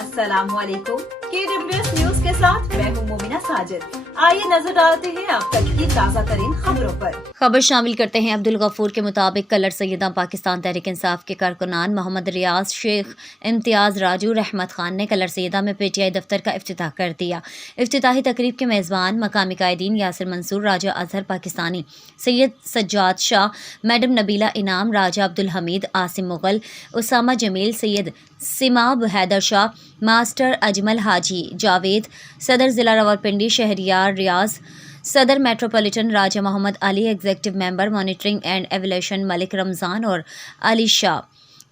अस्सलामुअलैकुम। KWS news के साथ मैं हूँ मोमिना साजिद। आइए नजर डालते हैं अब तक की ताज़ा तरीन खबरों पर। खबर शामिल करते हैं। अब्दुल गफूर के मुताबिक कलर सैयदा पाकिस्तान तहरीक इंसाफ के कारकुनान मोहम्मद रियाज शेख, इम्तियाज राजू, रहमत खान ने कलर सैयदा में PTI दफ्तर का इफ्तिताह कर दिया। इफ्तिताही तकरीब के मेज़बान मकामी कायदीन यासिर मंसूर, राजा अजहर पाकिस्तानी, सैयद सज्जाद शाह, मैडम नबीला इनाम, राजा अब्दुल हमीद, आसिम मुगल, उसामा जमील, सैयद सिमाब हैदर शाह, मास्टर अजमल हाजी जावेद, सदर ज़िला रावलपिंडी शहरियार रियाज, सदर metropolitan Raja Mohammad Ali, executive member monitoring and evaluation Malik Ramzan और अली शाह,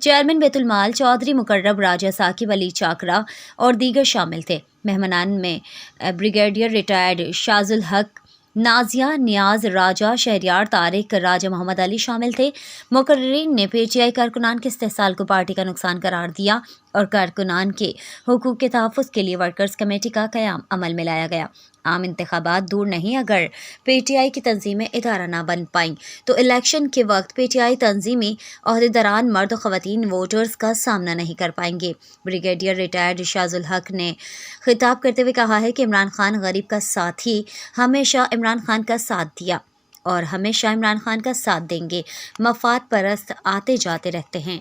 चेयरमैन बैतुल माल चौधरी मुकर्रब, राजा साकिब अली चाकरा और दीगर शामिल थे। मेहमानान में ब्रिगेडियर रिटायर्ड शाजुल हक, नाजिया नियाज, राजा शहरियार तारिक, राजा मोहम्मद अली शामिल थे। मुकर्रीन ने PTI कारकुनान के इस्तेहसाल को पार्टी का नुकसान करार दिया और कारकुनान के हुकूक के तहफ़्फ़ुज़ के लिए वर्कर्स कमेटी का क़याम अमल में लाया गया। आम इंतखाबात दूर नहीं, अगर PTI की तंजीमें इदारा ना बन पाईं तो इलेक्शन के वक्त PTI तंजीमी अहदेदारान मर्द और ख़वातीन वोटर्स का सामना नहीं कर पाएंगे। ब्रिगेडियर रिटायर्ड शाजुल हक ने खिताब करते हुए कहा है कि इमरान खान गरीब का साथी, हमेशा इमरान खान का साथ दिया और हमेशा इमरान खान का साथ देंगे। मफाद परस्त आते जाते रहते हैं।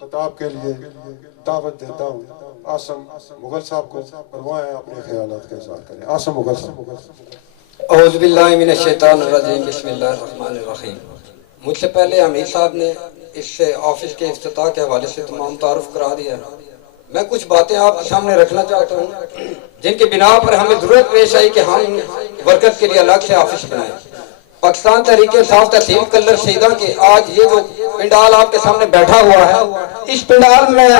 खिताब के लिए दावत देता हूँ आसम मुगल साहब को, फरमाएं अपने ख्यालात का इज़हार करें। आसम मुगल साहब। औज़ु बिल्लाहि मिनश शैतानिर रजीम, बिस्मिल्लाहिर रहमानिर रहीम। मुझसे पहले अमीर साहब ने इस ऑफिस के इफ्तिताह के हवाले से तमाम तारुफ करा दिया। मैं कुछ बातें आपके सामने रखना चाहता हूँ जिनकी बिना पर हमें जरूरत पेश आई कि हम वर्कर के लिए अलग से ऑफिस बनाएं। पाकिस्तान तहरीक इंसाफ तहसील कलर सैयदा के आज ये जो पिंडाल आपके सामने बैठा हुआ है, इस पिंडाल में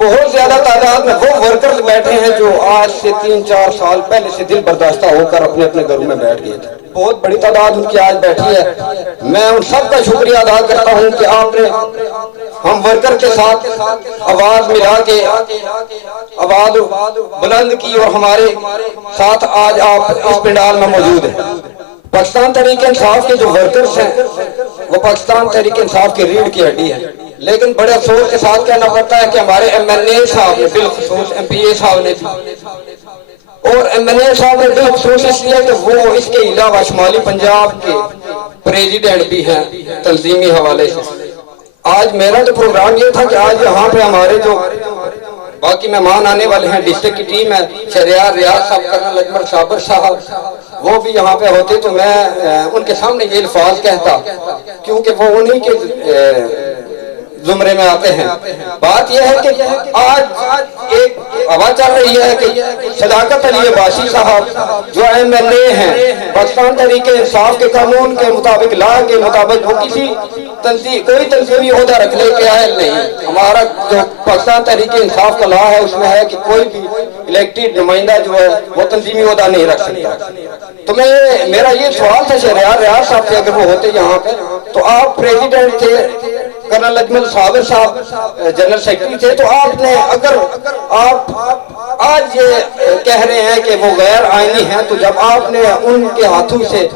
बहुत ज्यादा तादाद में वो वर्कर्स बैठे हैं जो आज से 3-4 साल पहले से दिल बर्दाश्ता होकर अपने अपने घरों में बैठ गए थे। बहुत बड़ी तादाद उनकी आज बैठी है। मैं उन सबका शुक्रिया अदा करता हूं कि आपने हम वर्कर के साथ आवाज मिला के आवाज बुलंद की और हमारे साथ आज आप इस पिंडाल में मौजूद हैं। पाकिस्तान तहरीक इंसाफ के जो वर्कर्स हैं वो पाकिस्तान तहरीक इंसाफ की रीढ़ की हड्डी है, लेकिन बड़े अफसोस के साथ कहना पड़ता है कि हमारे MNA साहब ने, बिलखुसूस MPA साहब ने और MNA साहब ने बिलखुसूस इसलिए कि वो इसके अलावा शुमाली पंजाब के प्रेसिडेंट भी हैं तंजीमी हवाले से। आज मेरा जो प्रोग्राम ये था कि आज यहाँ पे हमारे जो बाकी मेहमान आने वाले हैं, डिस्ट्रिक्ट की टीम है, शहरियार रियाज साहब, कर्नल अजमल साबर साहब, वो भी यहाँ पे होते तो मैं उनके सामने ये अल्फाज कहता, क्योंकि वो उन्हीं के जुमरे में आते हैं। बात यह है कि आज एक हवा चल रही है कि सदाकत अली अब्बासी साहब जो MLA हैं, पाकिस्तान तहरीके इंसाफ के कानून के मुताबिक, लॉ के मुताबिक, वो किसी कोई तंजीमी ओहदा रखने के आयल नहीं। हमारा जो पाकिस्तान तहरीके इंसाफ का लॉ है उसमें है कि कोई भी इलेक्टेड नुमाइंदा जो है वो तंजीमी ओहदा नहीं रख सकता। तो मेरा ये सवाल था शहरयार रियाज साहब से, अगर वो होते यहाँ पे तो आप प्रेसिडेंट थे, कर्नल अजमल साबिर साहब जनरल सेक्रेटरी थे, तो आपने अगर आप आज ये कह रहे हैं कि वो गैर आईनी हैं, तो जब आपने उनके हाथों से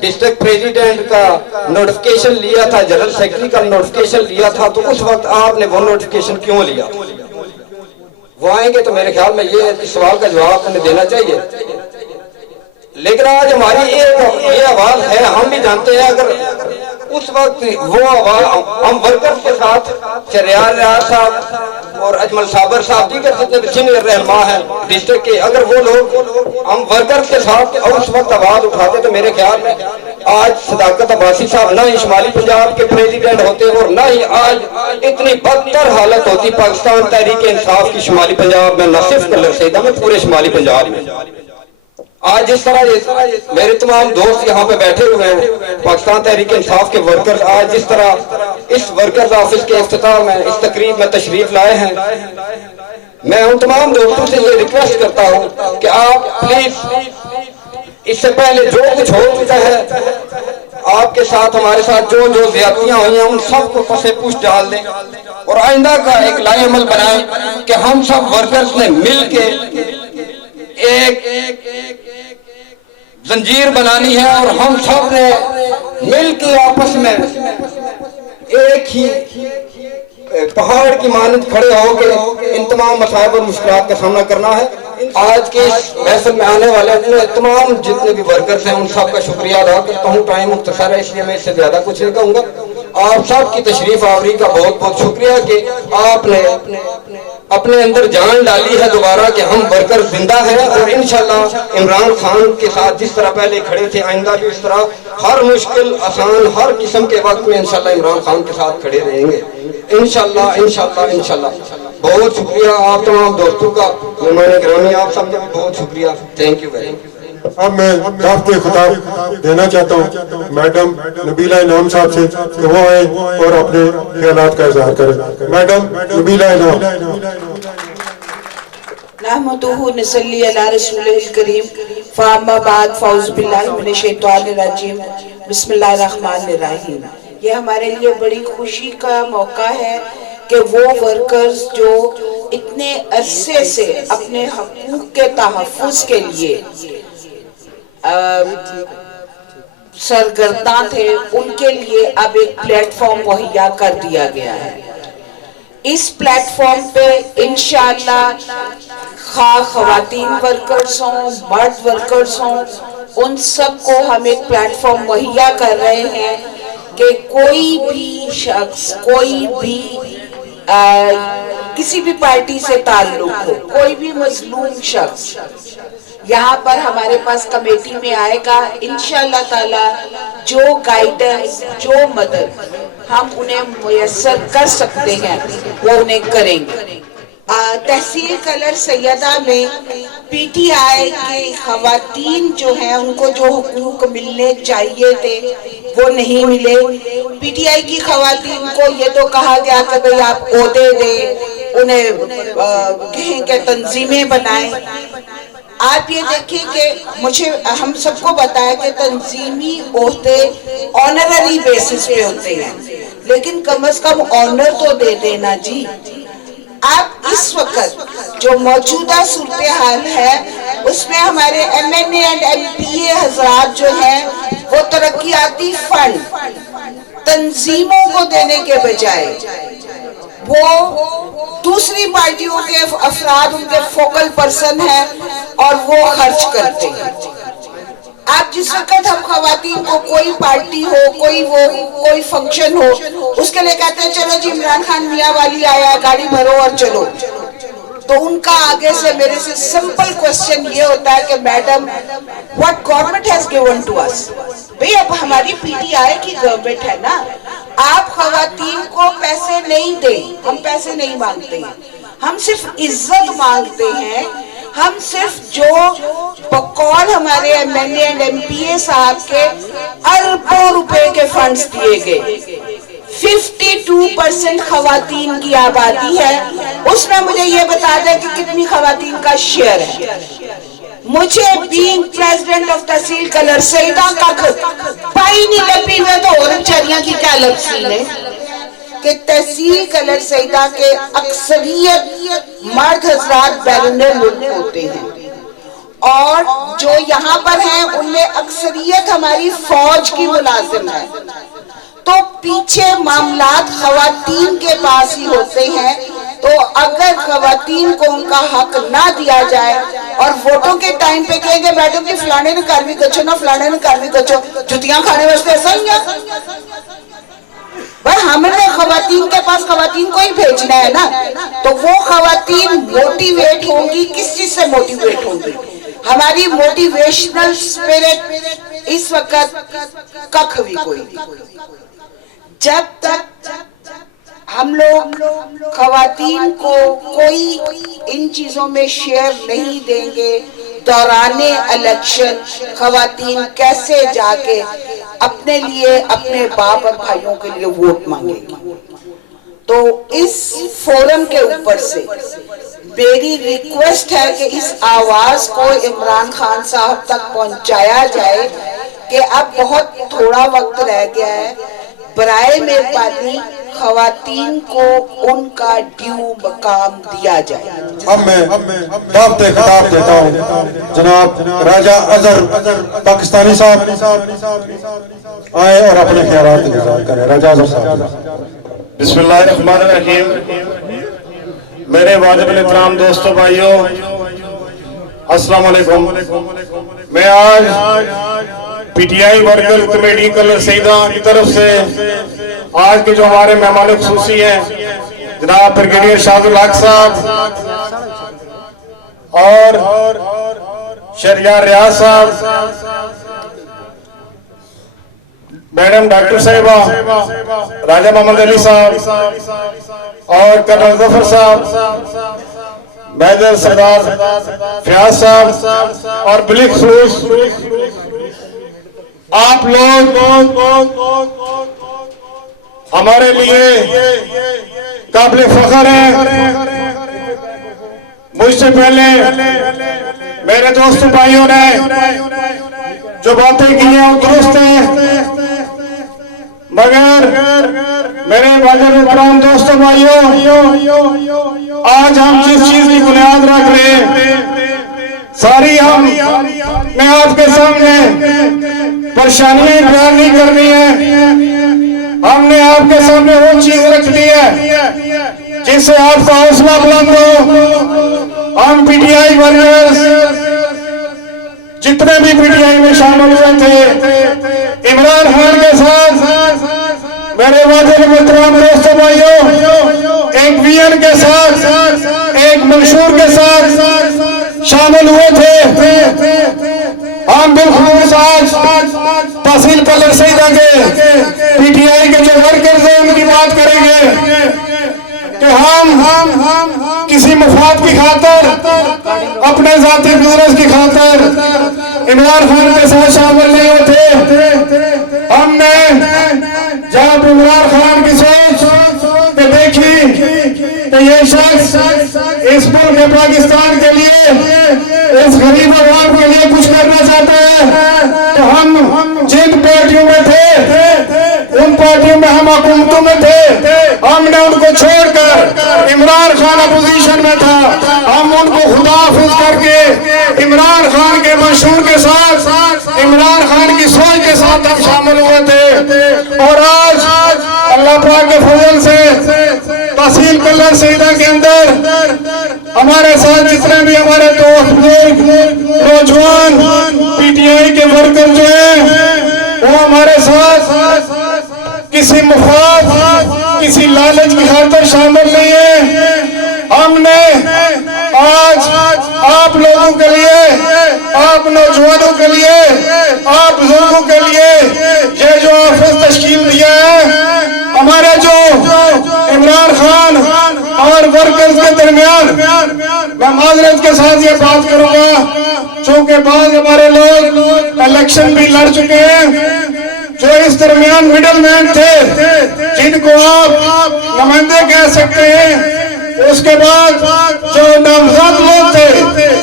डिस्ट्रिक्ट प्रेसिडेंट का नोटिफिकेशन लिया था, जनरल सेक्रेटरी का नोटिफिकेशन लिया था, तो उस वक्त आपने वो नोटिफिकेशन क्यों लिया? वो आएंगे तो मेरे ख्याल में ये सवाल का जवाब उन्हें देना चाहिए। लेकिन आज हमारी ये आवाज है, हम भी जानते हैं, अगर उस वक्त वो आवाज हम वर्कर्स के साथ शहरयार रियाज साहब और अजमल साबर साहब दीगर जितने भी सीनियर रहनुमा हैं डिस्ट्रिक्ट के, अगर वो लोग हम वर्कर्स के साथ और उस वक्त आवाज उठाते तो मेरे ख्याल में आज सदाकत अब्बासी साहब ना ही शुमाली पंजाब के प्रेसिडेंट होते और ना ही आज इतनी बदतर हालत होती पाकिस्तान तहरीक इंसाफ की शुमाली पंजाब में, न सिर्फ कलर सैयदा में, पूरे शुमाली पंजाब में। आज जिस तरह मेरे तमाम दोस्त यहाँ पे बैठे हुए हैं पाकिस्तान तहरीक इंसाफ के वर्कर्स, आज जिस तरह इस वर्कर्स ऑफिस के इफ्तिताह में, इस तकरीब में तशरीफ लाए हैं, मैं उन तमाम दोस्तों से ये रिक्वेस्ट करता हूँ कि आप प्लीज इससे पहले जो कुछ हो चुका है आपके साथ, हमारे साथ जो जो ज्यादतियां हुई हैं, उन सबको पसे पूछ डाल दें और आइंदा का एक लाएअमल बनाएं कि हम सब वर्कर्स ने मिल के एक जंजीर बनानी है और हम सब ने मिल के आपस में एक ही पहाड़ की मानद खड़े होकर इन तमाम मसाइब और मुश्किलात का सामना करना है। आज के महफिल में आने वाले तमाम जितने भी वर्कर्स हैं उन सब का शुक्रिया अदा करता हूँ। टाइम मुख्तसर है इसलिए मैं इससे ज्यादा कुछ नहीं कहूँगा। आप सब की तशरीफ आवरी का बहुत बहुत शुक्रिया कि आपने अपने अंदर जान डाली है दोबारा कि हम वर्कर जिंदा हैं और इंशाल्लाह इमरान खान के साथ जिस तरह पहले खड़े थे आइंदा भी इस तरह हर मुश्किल आसान हर किस्म के वक्त में इंशाल्लाह इमरान खान के साथ खड़े रहेंगे इंशाल्लाह इंशाल्लाह इंशाल्लाह। बहुत शुक्रिया आप तमाम दोस्तों का, मेहमान गिरामी आप सबका भी बहुत शुक्रिया। Thank you very much. अब मैं दावत खिताब देना चाहता हूँ मैडम नबीला इनाम साहब से कि वो आए और अपने ख्यालात का इजहार करें। मैडम नबीला इनाम। नहमदुहु नसल्ली अला रसूलिल करीम फअम्मा बाद फौज बिल्लाहि मिनश शैतानिर रजीम बिस्मिल्लाहिर रहमानिर रहीम। ये हमारे लिए बड़ी खुशी का मौका है कि वो वर्कर्स जो इतने अरसे से अपने हकूक के तहफ़्फ़ुज़ के लिए सरगर्दा थे उनके लिए अब एक प्लेटफॉर्म मुहैया कर दिया गया है। इस प्लेटफॉर्म पे इंशाअल्लाह ख़वातीन वर्कर्स हों मर्द वर्कर्स हों उन सबको हम एक प्लेटफॉर्म मुहैया कर रहे हैं कि कोई भी शख्स कोई भी किसी भी पार्टी से ताल्लुक हो कोई भी मजलूम शख्स यहाँ पर हमारे पास कमेटी में आएगा इंशाअल्लाह ताला जो गाइडेंस जो मदद हम उन्हें मुयस्सर कर सकते हैं वो उन्हें करेंगे। तहसील कलर सैयदा में पीटीआई के खवातीन जो हैं उनको जो हुकूक मिलने चाहिए थे वो नहीं मिले। पीटीआई की खवातीन को ये तो कहा गया कि भाई आप ओहदे दें उन्हें कहें कि तंजीमें बनाएं। आप ये देखिए कि मुझे हम सबको बताया कि तंजीमी ओहदे ऑनररी बेसिस पे होते हैं लेकिन कम से कम ऑनर तो दे देना जी। आप इस वक्त जो मौजूदा सूरत हाल है उसमें हमारे MNA एंड MPA हजरात जो हैं वो तरक्याती फंड तंजीमों को देने के बजाय वो दूसरी पार्टियों के अफराद उनके फोकल पर्सन हैं और वो खर्च करते हैं। आप जिस वक्त हम खवातीन को कोई पार्टी हो कोई फंक्शन हो उसके लिए कहते हैं चलो जी इमरान खान मियाँ वाली आया गाड़ी भरो और चलो, तो उनका आगे से मेरे से सिंपल क्वेश्चन ये होता है कि madam what government has given to us. भाई अब हमारी पीटीआई की गवर्नमेंट है ना, आप खवातीन को पैसे नहीं दें, हम पैसे नहीं मांगते हैं, हम सिर्फ इज्जत मांगते हैं। हम सिर्फ जो बकौल हमारे एमएलए एंड एमपीए साहब के अरबों रुपए के फंड्स दिए गए, 52% खवातीन की आबादी है, उसमें मुझे ये बता दें कि कितनी खवातीन का शेयर है। मुझे being president of tehsil Kallar Syedan का पाई नहीं लपी हुए तो और बेचारियां की क्या लपसी है कि तहसील कलर सईदा के अक्सरियत मर्द हजरात बैरुने मुल्क होते हैं और जो यहाँ पर हैं उनमें अक्सरियत हमारी फौज की मुलाजिम है। तो पीछे मामलात खवातीन के पास ही होते हैं। तो अगर खवातीन को उनका हक ना दिया जाए और वोटों के टाइम पे कहेंगे मैडम जी फलाने ने कर भी कचो ना, फलाने ने कर भी कचो, जुतियां खाने वास्ते ऐसा ही है भाई। हमने खवातीन के पास खवातीन को ही भेजना है ना, तो वो खवातीन मोटिवेट होंगी। किस चीज से मोटिवेट होंगी? हमारी मोटिवेशनल स्पिरिट इस वक्त कख भी कोई, जब तक हम लोग खवातीन को कोई इन चीजों में शेयर नहीं देंगे, दौराने इलेक्शन खवातीन कैसे जाके अपने लिए, अपने बाप और भाइयों के लिए वोट मांगेंगी। तो इस फोरम के ऊपर से मेरी रिक्वेस्ट है कि इस आवाज को इमरान खान साहब तक पहुंचाया जाए कि अब बहुत थोड़ा वक्त रह गया है, बराए मेहरबानी खवातीन को उनका ड्यू मकाम दिया जाए। अब मैं दावत खिताब देता हूँ जनाब राजा अजहर पाकिस्तानी साहब आए और अपने ख्यालात इज़हार करें। राजा अजहर साहब। बिस्मिल्लाहिर्रहमानिर्रहीम। मेरे वाजिबुल इहतराम दोस्तों भाइयों, अस्सलाम वालेकुम। मैं आज PTI worker committee Kallar Syedan की तरफ से आज के जो हमारे मेहमान खुसूसी हैं जनाब ब्रिगेडियर शाहजुल हक साहब और शहरियार रियाज साहब, मैडम डॉक्टर साहिबा, राजा मोहम्मद अली साहब और कर्नल जफर साहब, मेजर सरदार फयाज साहब और बिल खसूस आप लोग हमारे लिए काबिल फख्र हैं। मुझसे पहले मेरे दोस्तों भाइयों ने जो बातें की हैं वो दुरुस्त हैं, मगर मेरे वाजिब इहतराम दोस्तों भाइयों, आज हम जिस चीज की बुनियाद रख रहे हैं सारी मैं आपके सामने परेशानियां बयान नहीं करनी है। हमने आपके सामने वो चीज रख दी है जिससे आपका हौसला बुलंद हो। हम पीटीआई वर्कर्स जितने भी पीटीआई में शामिल हुए थे, इमरान खान के साथ मेरे वाजिब इहतराम दोस्तों भाइयों, एक वीएन के साथ, एक मंशूर के साथ शामिल हुए थे। हम बिल्कुल आज तहसील कलर सईदा के पीटीआई के जो वर्कर्स हैं उनकी बात करेंगे कि हम किसी मफाद की खातर, अपने जाती बिजनेस की खातर इमरान खान के साथ शामिल नहीं होते। हमने जब इमरान खान की सोच पे देखी कि ये शख्स इस मुल्क पाकिस्तान के लिए, इस गरीब आवाम के लिए कुछ करना चाहता है, तो हम जिन पार्टियों में थे उन पार्टियों में हम हुकूमतों में थे, हमने उनको छोड़कर, इमरान खान अपोजिशन में था, हम उनको खुदाफिज करके इमरान खान के मंशूर के साथ, इमरान खान की सोच के साथ हम शामिल हुए थे। और आज अल्लाह पाक के फजल से तहसील कलर सईदा के अंदर हमारे साथ जितने भी हमारे दोस्त लोग, नौजवान पीटीआई के वर्कर जो हैं वो हमारे साथ किसी मुफाद, किसी लालच की खातिर शामिल नहीं है। हमने आज आप लोगों के लिए, आप नौजवानों के लिए, आप बुजुर्गों के लिए ये जो ऑफिस तश्कील दिया है, हमारे जो इमरान खान और वर्कर्स के दरमियान मैं माजरत के साथ ये बात करूंगा, चूंकि बाद हमारे लोग इलेक्शन भी लड़ चुके हैं, जो इस दरमियान मिडल मैन थे जिनको आप नुमाइंदे कह सकते हैं, उसके बाद जो नामजद लोग थे,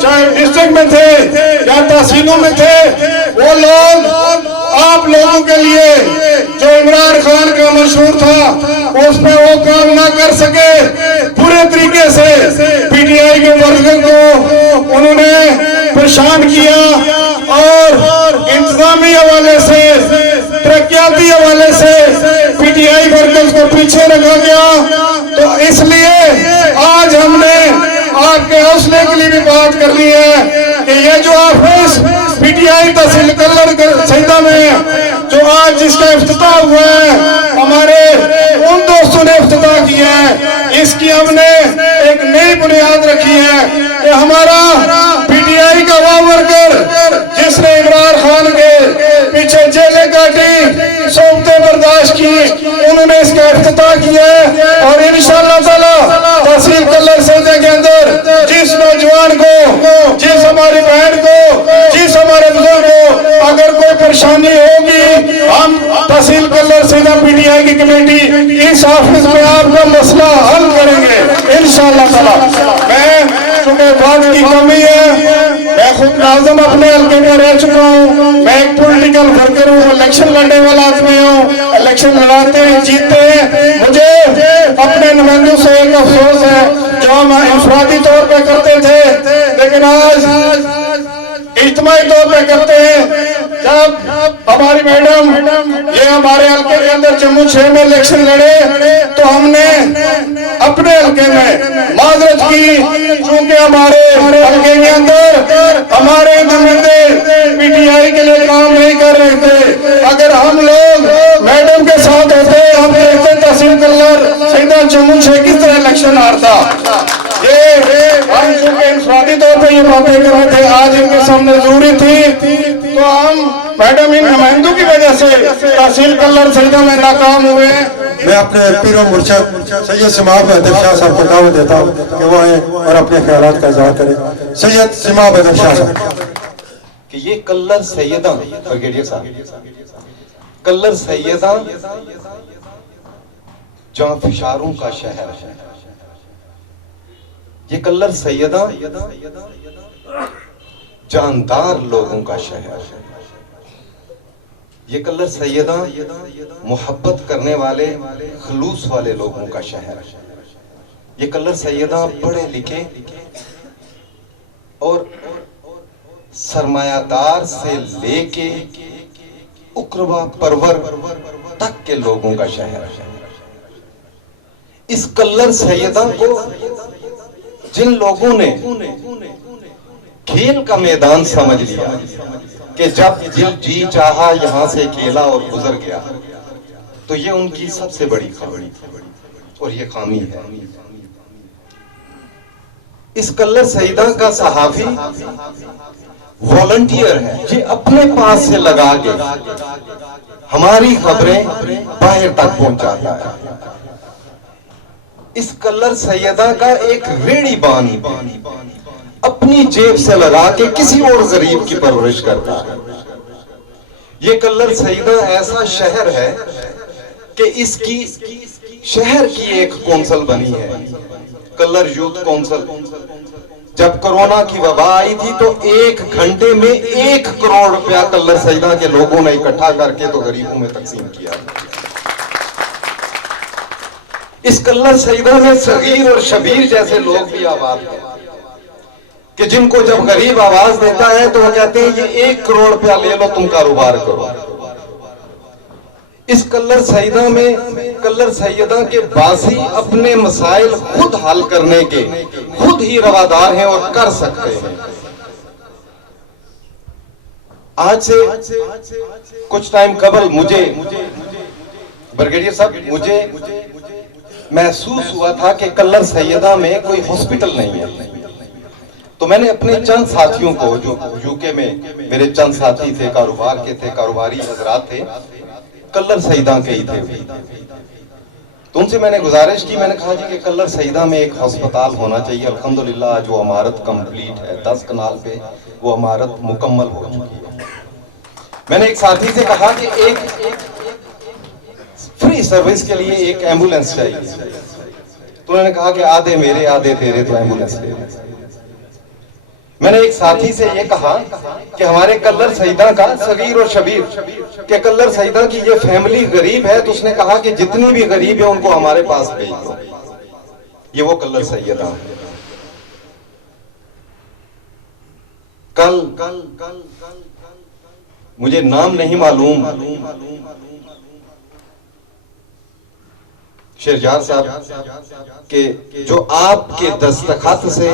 चाहे डिस्ट्रिक्ट में थे या तहसीलों में थे, वो लोग आप लोगों के लिए जो इमरान खान का मशहूर था उस पर वो काम ना कर सके, पूरे तरीके से पीटीआई के वर्कर को उन्होंने परेशान किया और इंतजामी हवाले से, तरक्याती हवाले से पीटीआई वर्कर्स को पीछे रखा गया। तो इसलिए आज हमने आपके हौसले के लिए भी बात कर ली है कि ये जो ऑफिस पीटीआई तहसील कल्लर सईदा में जो आज जिसका इफ्तिताह हुआ है, हमारे उन दोस्तों ने इफ्तिताह किया है, इसकी हमने एक नई बुनियाद रखी है कि हमारा पीटीआई का वो वर्कर जिसने इमरान खान के पीछे जेलें काटी, सोबतें बर्दाश्त की, उन्होंने इसका इफ्तिताह किया है। और इंशाअल्लाह ताला तहसील कल्लर सईदा के अंदर जिस नौजवान को, जिस हमारी बहन को, जिस हमारे बुजुर्ग को अगर कोई परेशानी होगी, हम तहसील कल्लर सईदा पीटीआई की कमेटी इस ऑफिस में आपका मसला हल करेंगे इंशाअल्लाह ताला। मैं चूंकि वक्त की कमी है, मैं खुद नाज़िम अपने हल्के में रह चुका हूँ, मैं एक पॉलिटिकल वर्कर हूँ, इलेक्शन लड़ने वाला आदमी हूँ, इलेक्शन लड़ाते हैं, जीतते हैं। मुझे अपने नुमाइंदों से एक अफसोस है जो हम इंफरादी तौर पे करते थे, लेकिन आज इज्तिमाई तौर पे करते हैं। जब हमारी मैडम ये हमारे हल्के के अंदर जम्मू 6 में इलेक्शन लड़े तो हमने अपने हल्के में माजरत की, क्योंकि हमारे हल्के के अंदर हमारे नुमाइंदे पीटीआई के लिए काम नहीं कर रहे थे। अगर हम लोग मैडम के साथ होते, हम देखते तहसील कल्लर सईदा जम्मू 6 किस तरह इलेक्शन हारता। ये हम चूंकि इंफरादी तौर पर ये बातें कर रहे थे, आज इनके सामने जरूरी थी, तो हम मैडम इन नुमाइंदों की वजह से तहसील कल्लर सईदा में नाकाम हुए। मैं अपने पीरो मुर्शद सैयद सिमाब अहमद शाह साहब को दावत देता हूँ कि वो आए और अपने ख्यालात का इजहार करें। सैयद सिमाब अहमद शाह साहब। कि ये कल्लर सैयदा ब्रिगेडियर साहब, कल्लर सैयदा जहाँ फिशारों का शहर है, ये कल्लर सैयदा जानदार लोगों का शहर है, ये कल्लर सैयदा मोहब्बत करने वाले खलूस वाले लोगों का शहर है, ये कल्लर सैयदा पढ़े लिखे और सरमायादार से लेके उकरवा परवर तक के लोगों का शहर है। इस कल्लर सैयदा को जिन लोगों ने खेल का मैदान समझ लिया कि जब दिल जी चाहा यहां से खेला और गुजर गया, तो ये उनकी सबसे बड़ी खामी और ये खामी है। इस कल्लर सईदा का सहाफी वॉलंटियर है, ये अपने पास से लगा के हमारी खबरें बाहर तक पहुंचाता है। इस कल्लर सैयदा का एक रेडी बानी अपनी जेब से लगा के किसी और गरीब की परवरिश करता है। ये कल्लर सईदा ऐसा शहर है कि इसकी शहर की एक कौंसल बनी है, कल्लर यूथ कौंसल। जब कोरोना की वबा आई थी तो 1 घंटे में 1 करोड़ रुपया कल्लर सईदा के लोगों ने इकट्ठा करके तो गरीबों में तकसीम किया। इस कल्लर सईदा में सगीर और शबीर जैसे लोग भी आबाद हैं कि जिनको जब गरीब आवाज देता है तो वो कहते हैं ये 1 करोड़ रुपया ले लो, तुम कारोबार करो। इस कल्लर सईदा में कल्लर सैयदा के बासी अपने मसाइल खुद हल करने के खुद ही रवादार हैं और कर सकते हैं। आज से कुछ टाइम कबल मुझे ब्रिगेडियर साहब, मुझे महसूस हुआ था कि कल्लर सैयदा में कोई हॉस्पिटल नहीं है, तो मैंने अपने चंद साथियों को, जो यूके में मेरे चंद साथी थे, कारोबार के थे, कारोबारी हजरात थे, कल्लर सईदा के ही थे, तो उनसे मैंने गुजारिश की, मैंने कहा जी कि कल्लर सईदा में एक अस्पताल होना चाहिए। अल्हम्दुलिल्लाह आज वो इमारत कंप्लीट है, 10 कनाल पे वो इमारत मुकम्मल हो चुकी है। मैंने एक साथी से कहा कि एक फ्री सर्विस के लिए एक एम्बुलेंस चाहिए, तो उन्होंने कहा कि आधे मेरे आधे तेरे, तो एम्बुलेंस ले लें। मैंने एक साथी से ये कहा कि हमारे कल्लर सईदा का सगीर और शबीर के कल्लर सईदा की ये फैमिली गरीब है, तो उसने कहा कि जितनी भी गरीब है उनको हमारे पास भेज दो। ये वो कल्लर सैयदा है। कल मुझे नाम नहीं मालूम, शेरजार साहब के जो आपके दस्तखत से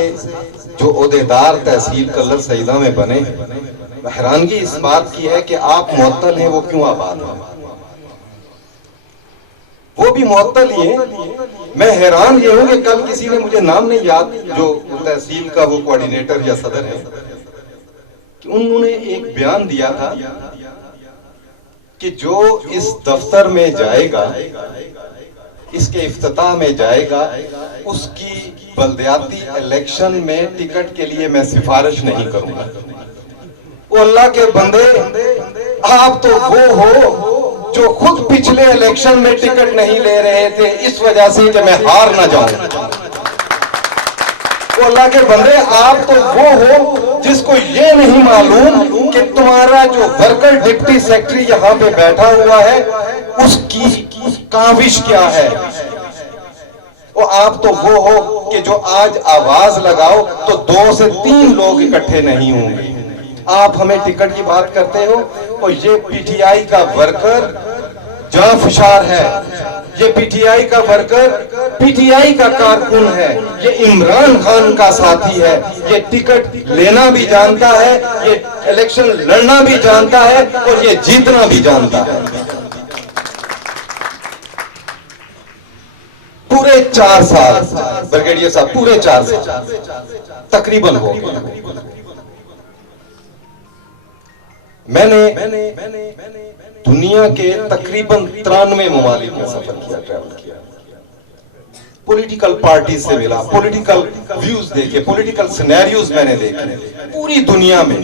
जो ओहदेदार तहसील कल्लर सईदा में बने, हैरानगी इस बात की है कि आप मुअत्तल हैं, वो क्यों आबाद हैं? वो भी मुअत्तल ही हैं। मैं हैरान ये हूं कि कल किसी ने, मुझे नाम नहीं याद, जो तहसील का वो कोऑर्डिनेटर या सदर है, कि उन्होंने एक बयान दिया था कि जो इस दफ्तर में जाएगा, इसके इफ्तिताह में जाएगा, उसकी बल्दियाती इलेक्शन में टिकट के लिए मैं सिफारिश नहीं करूंगा। वो अल्लाह के बंदे, आप तो वो हो जो खुद पिछले इलेक्शन में टिकट नहीं ले रहे थे इस वजह से कि मैं हार ना जाऊं। वो अल्लाह के बंदे, आप तो वो हो जिसको ये नहीं मालूम कि तुम्हारा जो वर्कर डिप्टी सेक्रेटरी यहाँ पे बैठा हुआ है उसकी काविश क्या है। वो आप तो वो हो कि जो आज आवाज लगाओ तो 2 से 3 लोग इकट्ठे नहीं होंगे। आप हमें टिकट की बात करते हो, और ये पीटीआई का वर्कर जाफशार है, ये पीटीआई का वर्कर पीटीआई का कारकुन है, ये इमरान खान का साथी है, ये टिकट लेना भी जानता है, ये इलेक्शन लड़ना भी जानता है और ये जीतना भी जानता है। पूरे 4 साल ब्रिगेडियर साहब, पूरे 4 साल तकरीबन हो गए। मैंने दुनिया के तकरीबन 93 ममालिक में सफर किया, ट्रैवल किया, पॉलिटिकल पार्टी से मिला, पॉलिटिकल व्यूज देखे, पॉलिटिकल सिनेरियोज मैंने देखे। पूरी दुनिया में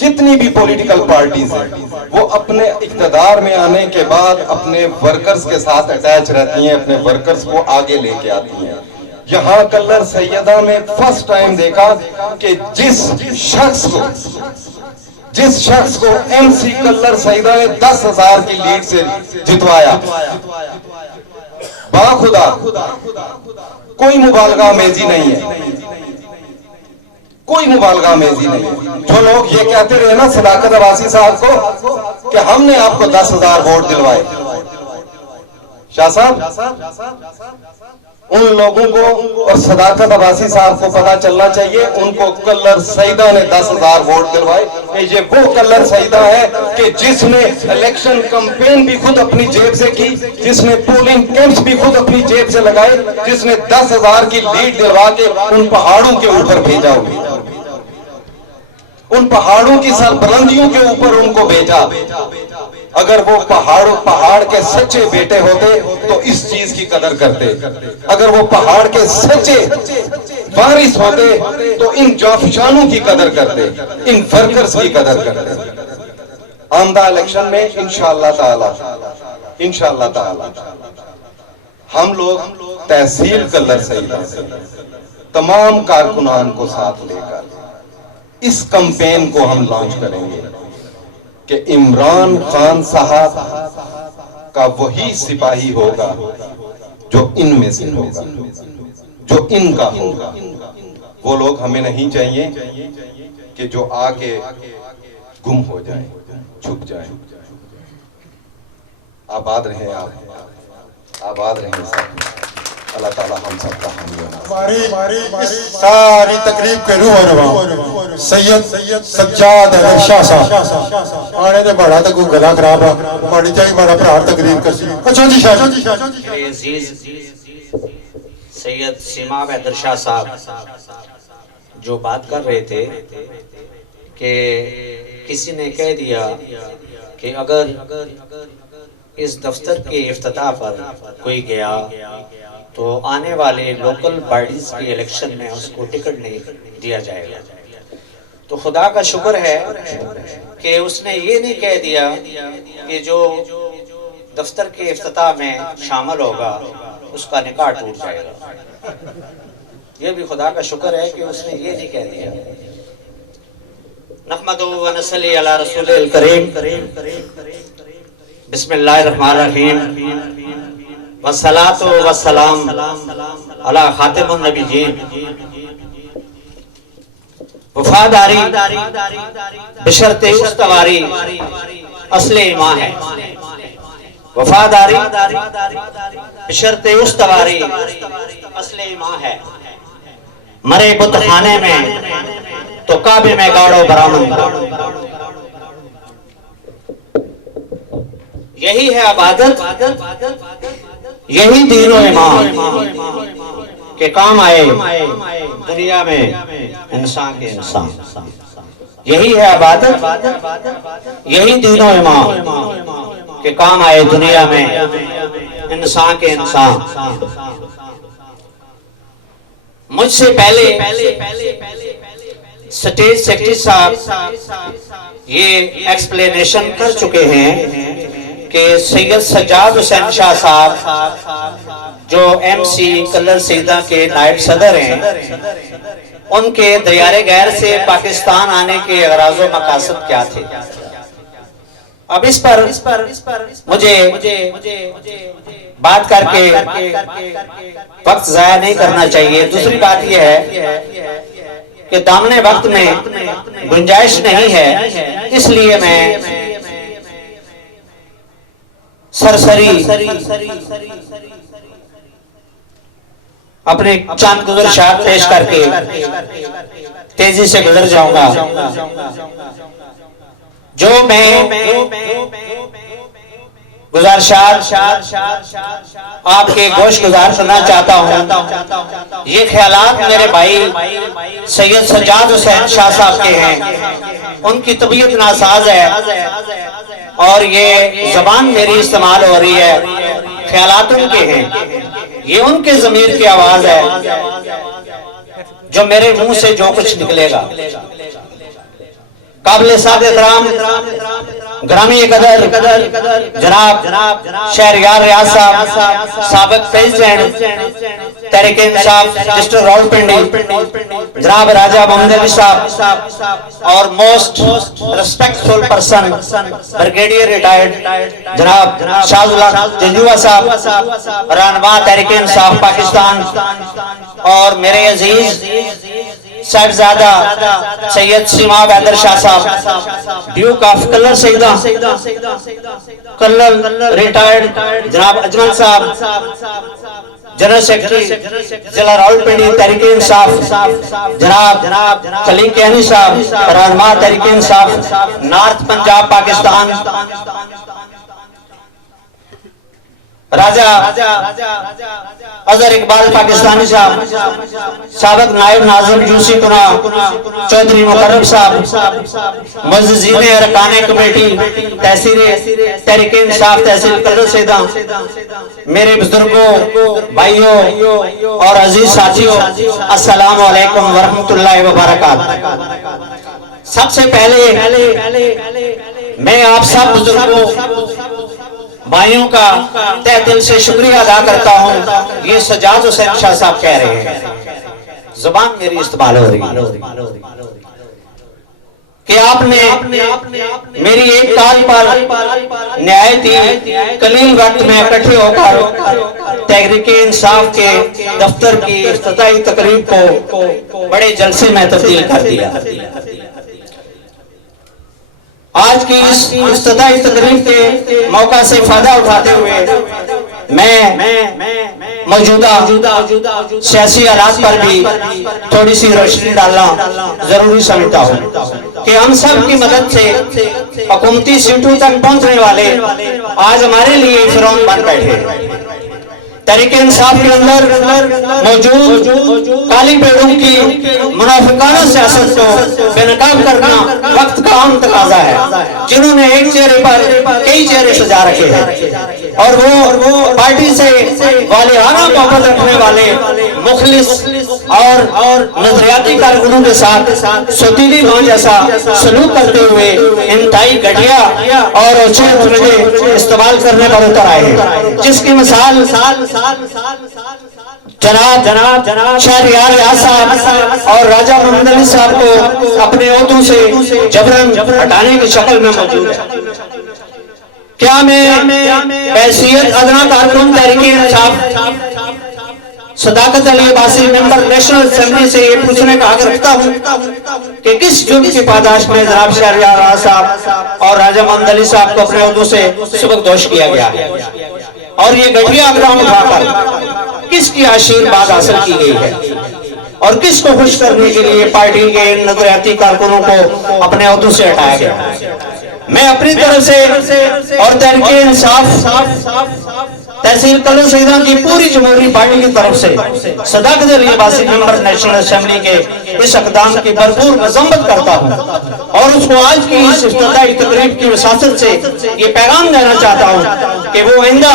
जितनी भी पॉलिटिकल पार्टीज हैं वो अपने इक्तदार में आने के बाद अपने वर्कर्स के साथ अटैच रहती हैं, अपने वर्कर्स को आगे लेके आती हैं। यहाँ कल्लर सैयदा में फर्स्ट टाइम देखा कि जिस शख्स को एमसी कल्लर सईदा ने 10,000 की लीड से जितवाया, बाखुदा कोई मुबालगा अमेजी नहीं है, कोई मुबालगा अमेजी नहीं है। जो लोग ये कहते रहे ना सदाकत अब्बासी साहब को कि हमने आपको 10,000 वोट दिलवाए, शाह साहब उन लोगों को और सदाकत अब्बासी साहब को पता चलना चाहिए, उनको कल्लर सईदा ने 10,000 वोट दिलवाए। ये वो कल्लर सईदा है कि जिसने इलेक्शन कैंपेन भी खुद अपनी जेब से की, जिसने पोलिंग कैंप्स भी खुद अपनी जेब से लगाए, जिसने 10,000 की लीड दिलवा के उन पहाड़ों के ऊपर भेजा, उन पहाड़ों की सरबुलंदियों के ऊपर उनको भेजा। अगर वो पहाड़ के सच्चे बेटे होते तो इस चीज की कदर करते, अगर वो पहाड़ के सच्चे वारिस होते तो इन जाफशानों की कदर करते, इन वर्कर्स की कदर करते। आमदा इलेक्शन में इंशाअल्लाह ताला हम लोग तहसील कल्लर सईदा से तमाम कारकुनान को साथ लेकर इस कैंपेन को हम लॉन्च करेंगे कि इमरान खान साहब का वही सिपाही होगा जो इनमें से होगा, जो इनका होगा। वो लोग हमें नहीं चाहिए कि जो आके गुम हो जाए, छुप जाए। आबाद रहे आप, आबाद रहे सब। अल्लाह ताला हम सबका हामी सारी तकरीब के रूह सैयद सज्जाद अहमद शाह साहब आने ने बड़ा तक गला खराब है, माड़ी चाहिए बड़ा भरा तकरीर कर सी। अच्छा जी शाह जी, अजीज सैयद सिमाब हैदर शाह साहब जो बात कर रहे थे कि किसी ने कह दिया कि अगर इस दफ्तर के इफ्तिताह पर कोई गया तो आने वाले लोकल बॉडीज के इलेक्शन में उसको टिकट नहीं दिया जाएगा। तो खुदा का शुक्र है कि उसने ये नहीं कह दिया कि जो दफ्तर के इफ्तिताह में शामिल होगा उसका निकाह टूट जाएगा। ये भी खुदा का शुक्र है कि उसने ये नहीं कह दिया। नहमदु व नसल्ली अला रसूलिल करीम, बिस्मिल्लाहिर्रहमानिर्रहीम, वस्सलातु वस्सलाम अला खातिमुन नबिय्यीन। वफादारी बशर्ते उस्तवारी असले ईमान है। वफादारी बशर्ते उस्तवारी असले ईमान है। मरे बुत खाने में तो काबे में गाड़ो बरामद। यही है इबादत, यही दीनो ईमान के काम आए दुनिया में इंसान के इंसान। यही है इबादत, यही दीनो ईमान के काम आए दुनिया में इंसान के इंसान। मुझसे पहले स्टेज सेक्रेटरी साहब ये एक्सप्लेनेशन कर चुके हैं कि सैयद सज्जाद हुसैन शाह साहब जो MC कलर सईदा के नायब सदर हैं, उनके दरियारे गैर से पाकिस्तान आने के अगराज़ो मकासद क्या थे। अब इस पर मुझे बात करके वक्त जाया नहीं करना चाहिए। दूसरी बात यह है कि दामने वक्त में गुंजाइश नहीं है, इसलिए मैं सरसरी अपने चंद गुज़रिशात पेश करके तेजी से गुजर जाऊंगा। जो मैं गुजारिशात आपके गोश गुजार करना चाहता हूँ, ये ख्यालात मेरे भाई सैयद सज्जाद हुसैन शाह साहब के हैं। उनकी तबीयत नासाज है और ये जबान मेरी इस्तेमाल हो रही है, ख्यालात उनके हैं। ये उनके ज़मीर की आवाज है जो मेरे मुंह से जो कुछ निकलेगा। काबिल साद एहतराम ग्रामी कदर जनाब शहरयार रियाज साहब, साबिक प्रेसिडेंट तहरीक इंसाफ डिस्ट्रिक्ट रावलपिंडी जनाब राजा मोहम्मद अली साहब, और most respectful person brigadier retired जनाब शाहजुल जंजुआ साहब, रहनुमा तहरीक इंसाफ पाकिस्तान, और मेरे अजीज साहिबजादा सैयद सीमा बैदर शाह साहब, duke of Kallar Syedan Kallar retired जनाब अजमल साहब, जनरल सेक्रेटरी जिला रावलपिंडी तहरीक इंसाफ जनाब कलीम कहनी साहब, रहनुमा तहरीक इंसाफ नॉर्थ पंजाब पाकिस्तान, राजा अजहर इकबाल पाकिस्तानी साहब, साबिक नायब नाज़िम यूसी पुना चौधरी मुकर्रम साहब, मुअज़्ज़िज़ीन अरकान कमेटी तहसील तहरीक इंसाफ तहसील कलर सईदा, मेरे बुजुर्गों भाइयों और अजीज साथियों, अस्सलामु अलैकुम व रहमतुल्लाहि व बरकातहू। सबसे पहले मैं आप सब बुजुर्गों भाइयों का तहे दिल से शुक्रिया अदा करता हूँ। ये सज्जाद हुसैन शाह साहब कह रहे हैं, जुबान मेरी इस्तेमाल हो रही है कि आपने मेरी एक काल पर न्यायती कलील वक्त में इकट्ठे होकर तहरीक इंसाफ के दफ्तर की इफ्तिताही तकरीब को बड़े जलसे में तब्दील कर दिया। आज की इस इफ्तिताही तकरीब के मौका से फायदा उठाते हुए मैं मौजूदा सियासी हालात पर भी थोड़ी सी रोशनी डालना जरूरी समझता हूँ कि हम सब की मदद से हुकूमती सीटों तक पहुँचने वाले आज हमारे लिए फिरौन बन बैठे। तहरीक इंसाफ के अंदर मौजूद काली पेड़ों की मुनाफिकाना सियासत को बेनकाब करना वक्त का अहम तकाजा है। जिन्होंने उन्होंने एक चेहरे पर कई चेहरे सजा रखे हैं और वो पार्टी से वालियाना मोहब्बत रखने वाले मुखलिस और नजरियाती कारकुनों के साथ सतीली मां जैसा सलूक करते हुए इंतहाई घटिया और इस्तेमाल करने पर उतर आए हैं, जिसकी मिसाल जनाब शहरियार साहब और राजा मोहम्मद अली साहब को अपने ओहदों से जबरन हटाने की शक्ल में मौजूद है। क्या मैं हैसियत अदना कारकुन Tehreek-e-Insaf Sadaqat Ali Abbasi member national assembly से ये पूछने का हक रखता हूँ कि किस जुर्म की पादाश में जनाब शहरियार साहब और राजा मोहम्मद अली साहब को अपने ओहदों से सुबकदोश किया गया है और ये घटिया अकदाम उठाकर किसकी आशीर्वाद हासिल की गई है और किसको खुश करने के लिए पार्टी के इन नजरियाती कारकुनों को अपने ओहदों से हटाया गया। मैं अपनी तरफ से और तहरीक-ए-इंसाफ तहसील कलर सईदा की पूरी जमहूरी पार्टी की तरफ से Sadaqat Ali Abbasi member national assembly के इस इक़दाम की भरपूर मज़म्मत करता हूँ और उसको आज की इस इफ्तिताही तकरीब की वसासत से ये पैगाम देना चाहता हूँ कि वो आइंदा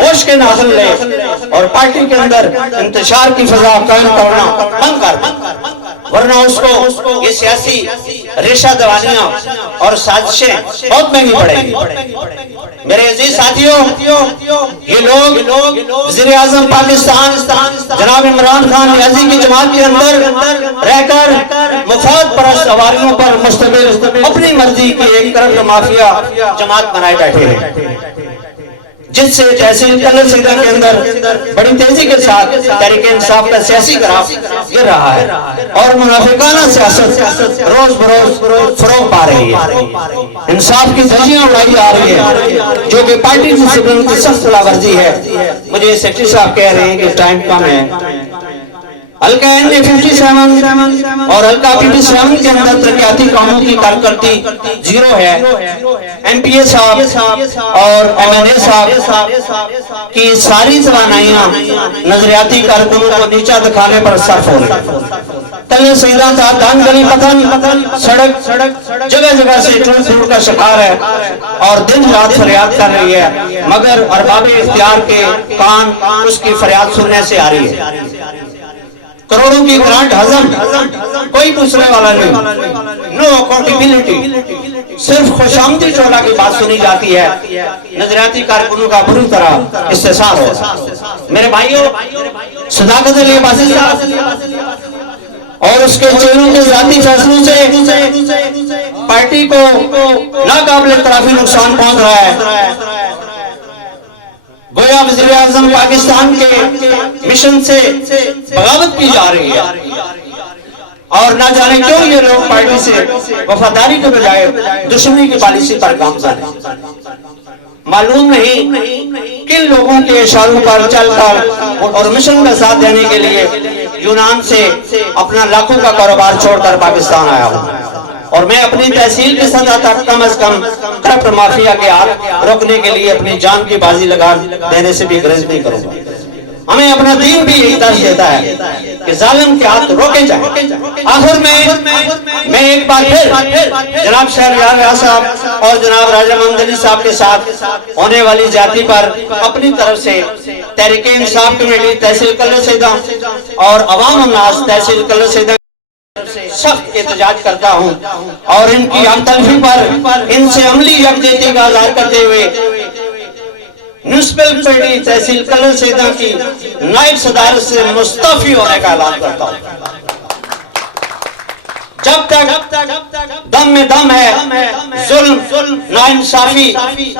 होश के नाज़िल ले और पार्टी के अंदर इंतशार की फजा कायम करना बंद कर, वरना उसको ये सियासी रेशा दवानियां और साजिशें बहुत महंगी पड़ेगी। मेरे अजीज साथियों, ये लोग वज़ीर आज़म पाकिस्तान जनाब इमरान खान नियाज़ी की जमात के अंदर रहकर मुफाद परस्त अवारियों पर मुस्तकिल अपनी मर्जी की एक करप्ट माफिया जमात बनाए बैठे हैं, जिससे तहसील कलर सईदा के अंदर बड़ी तेजी के साथ तहरीक-ए-इंसाफ का सियासी ग्राफ गिर रहा है और मुनाफिकाना सियासत रोज बरोज फरोग पा रही है। इंसाफ की धज्जियां उड़ाई जा रही है जो कि पार्टी डिसिप्लिन की सख्त खिलाफवर्जी है। मुझे सेक्रेटरी साहब कह रहे हैं कि टाइम कम है। हल्का एन 57 और हल्का 57 के अंदर तरक्याती कामों की कारकर्दगी जीरो है। एमपीए साहब और एमएनए साहब की सारी तवानाइयां नजरियाती कारकुनों को नीचा दिखाने पर सर्फ हो रही। कल सईदा का दान गली पतन सड़क जगह जगह से टूट का शिकार है और दिन रात फरियाद कर रही है, मगर अरबाब इख्तियार के कान उसकी फरियाद सुनने से आ रही है। करोड़ों की ग्रांट हजम, कोई पूछने वाला नहीं, नो अकाउंटेबिलिटी, सिर्फ खुशामदी टोला की बात सुनी जाती है। नजरियाती कारकुनों का बुरी तरह इस्तेसाल हो। मेरे भाइयों, सदाकत अली अब्बासी साहब और उसके चेहरों के जाती फैसलों से पार्टी को नाकाबिल तराफी नुकसान पहुंच रहा है। गोया वज़ीर आज़म पाकिस्तान के मिशन से बगावत की जा रही है और ना जाने क्यों ये लोग पार्टी से वफादारी के बजाय दुश्मनी की पॉलिसी पर गामजन है। मालूम नहीं किन लोगों के इशारों पर चलकर और मिशन का साथ देने के लिए यूनान से अपना लाखों का कारोबार छोड़कर पाकिस्तान आया हूँ और मैं अपनी तहसील की सतह तक कम से कम करप्ट माफिया के हाथ रोकने के लिए अपनी जान की बाजी लगा देने से भी गुरेज नहीं करूंगा। हमें अपना दीन भी यही दर्ज देता है कि जालिम के हाथ रोके जाए। आखिर में मैं एक बार फिर जनाब शहरियार साहब और जनाब राजा मोहम्मद अली साहब के साथ होने वाली जाति पर अपनी तरफ से तहरीक-ए-इंसाफ कमेटी तहसील कलर सईदा और अवाम उन्नास तहसील कलर सईदा सख्त एहतजाज करता हूँ और इनकी हमतलफी पर इनसे अमली यकजहती का इज़हार करते हुए म्युनिसिपल कमेटी तहसील कलर सईदा की नायब सदारत से मुस्तफी होने का ऐलान करता हूँ। जब तक दम में दम है, जुल्म, नाइंसाफी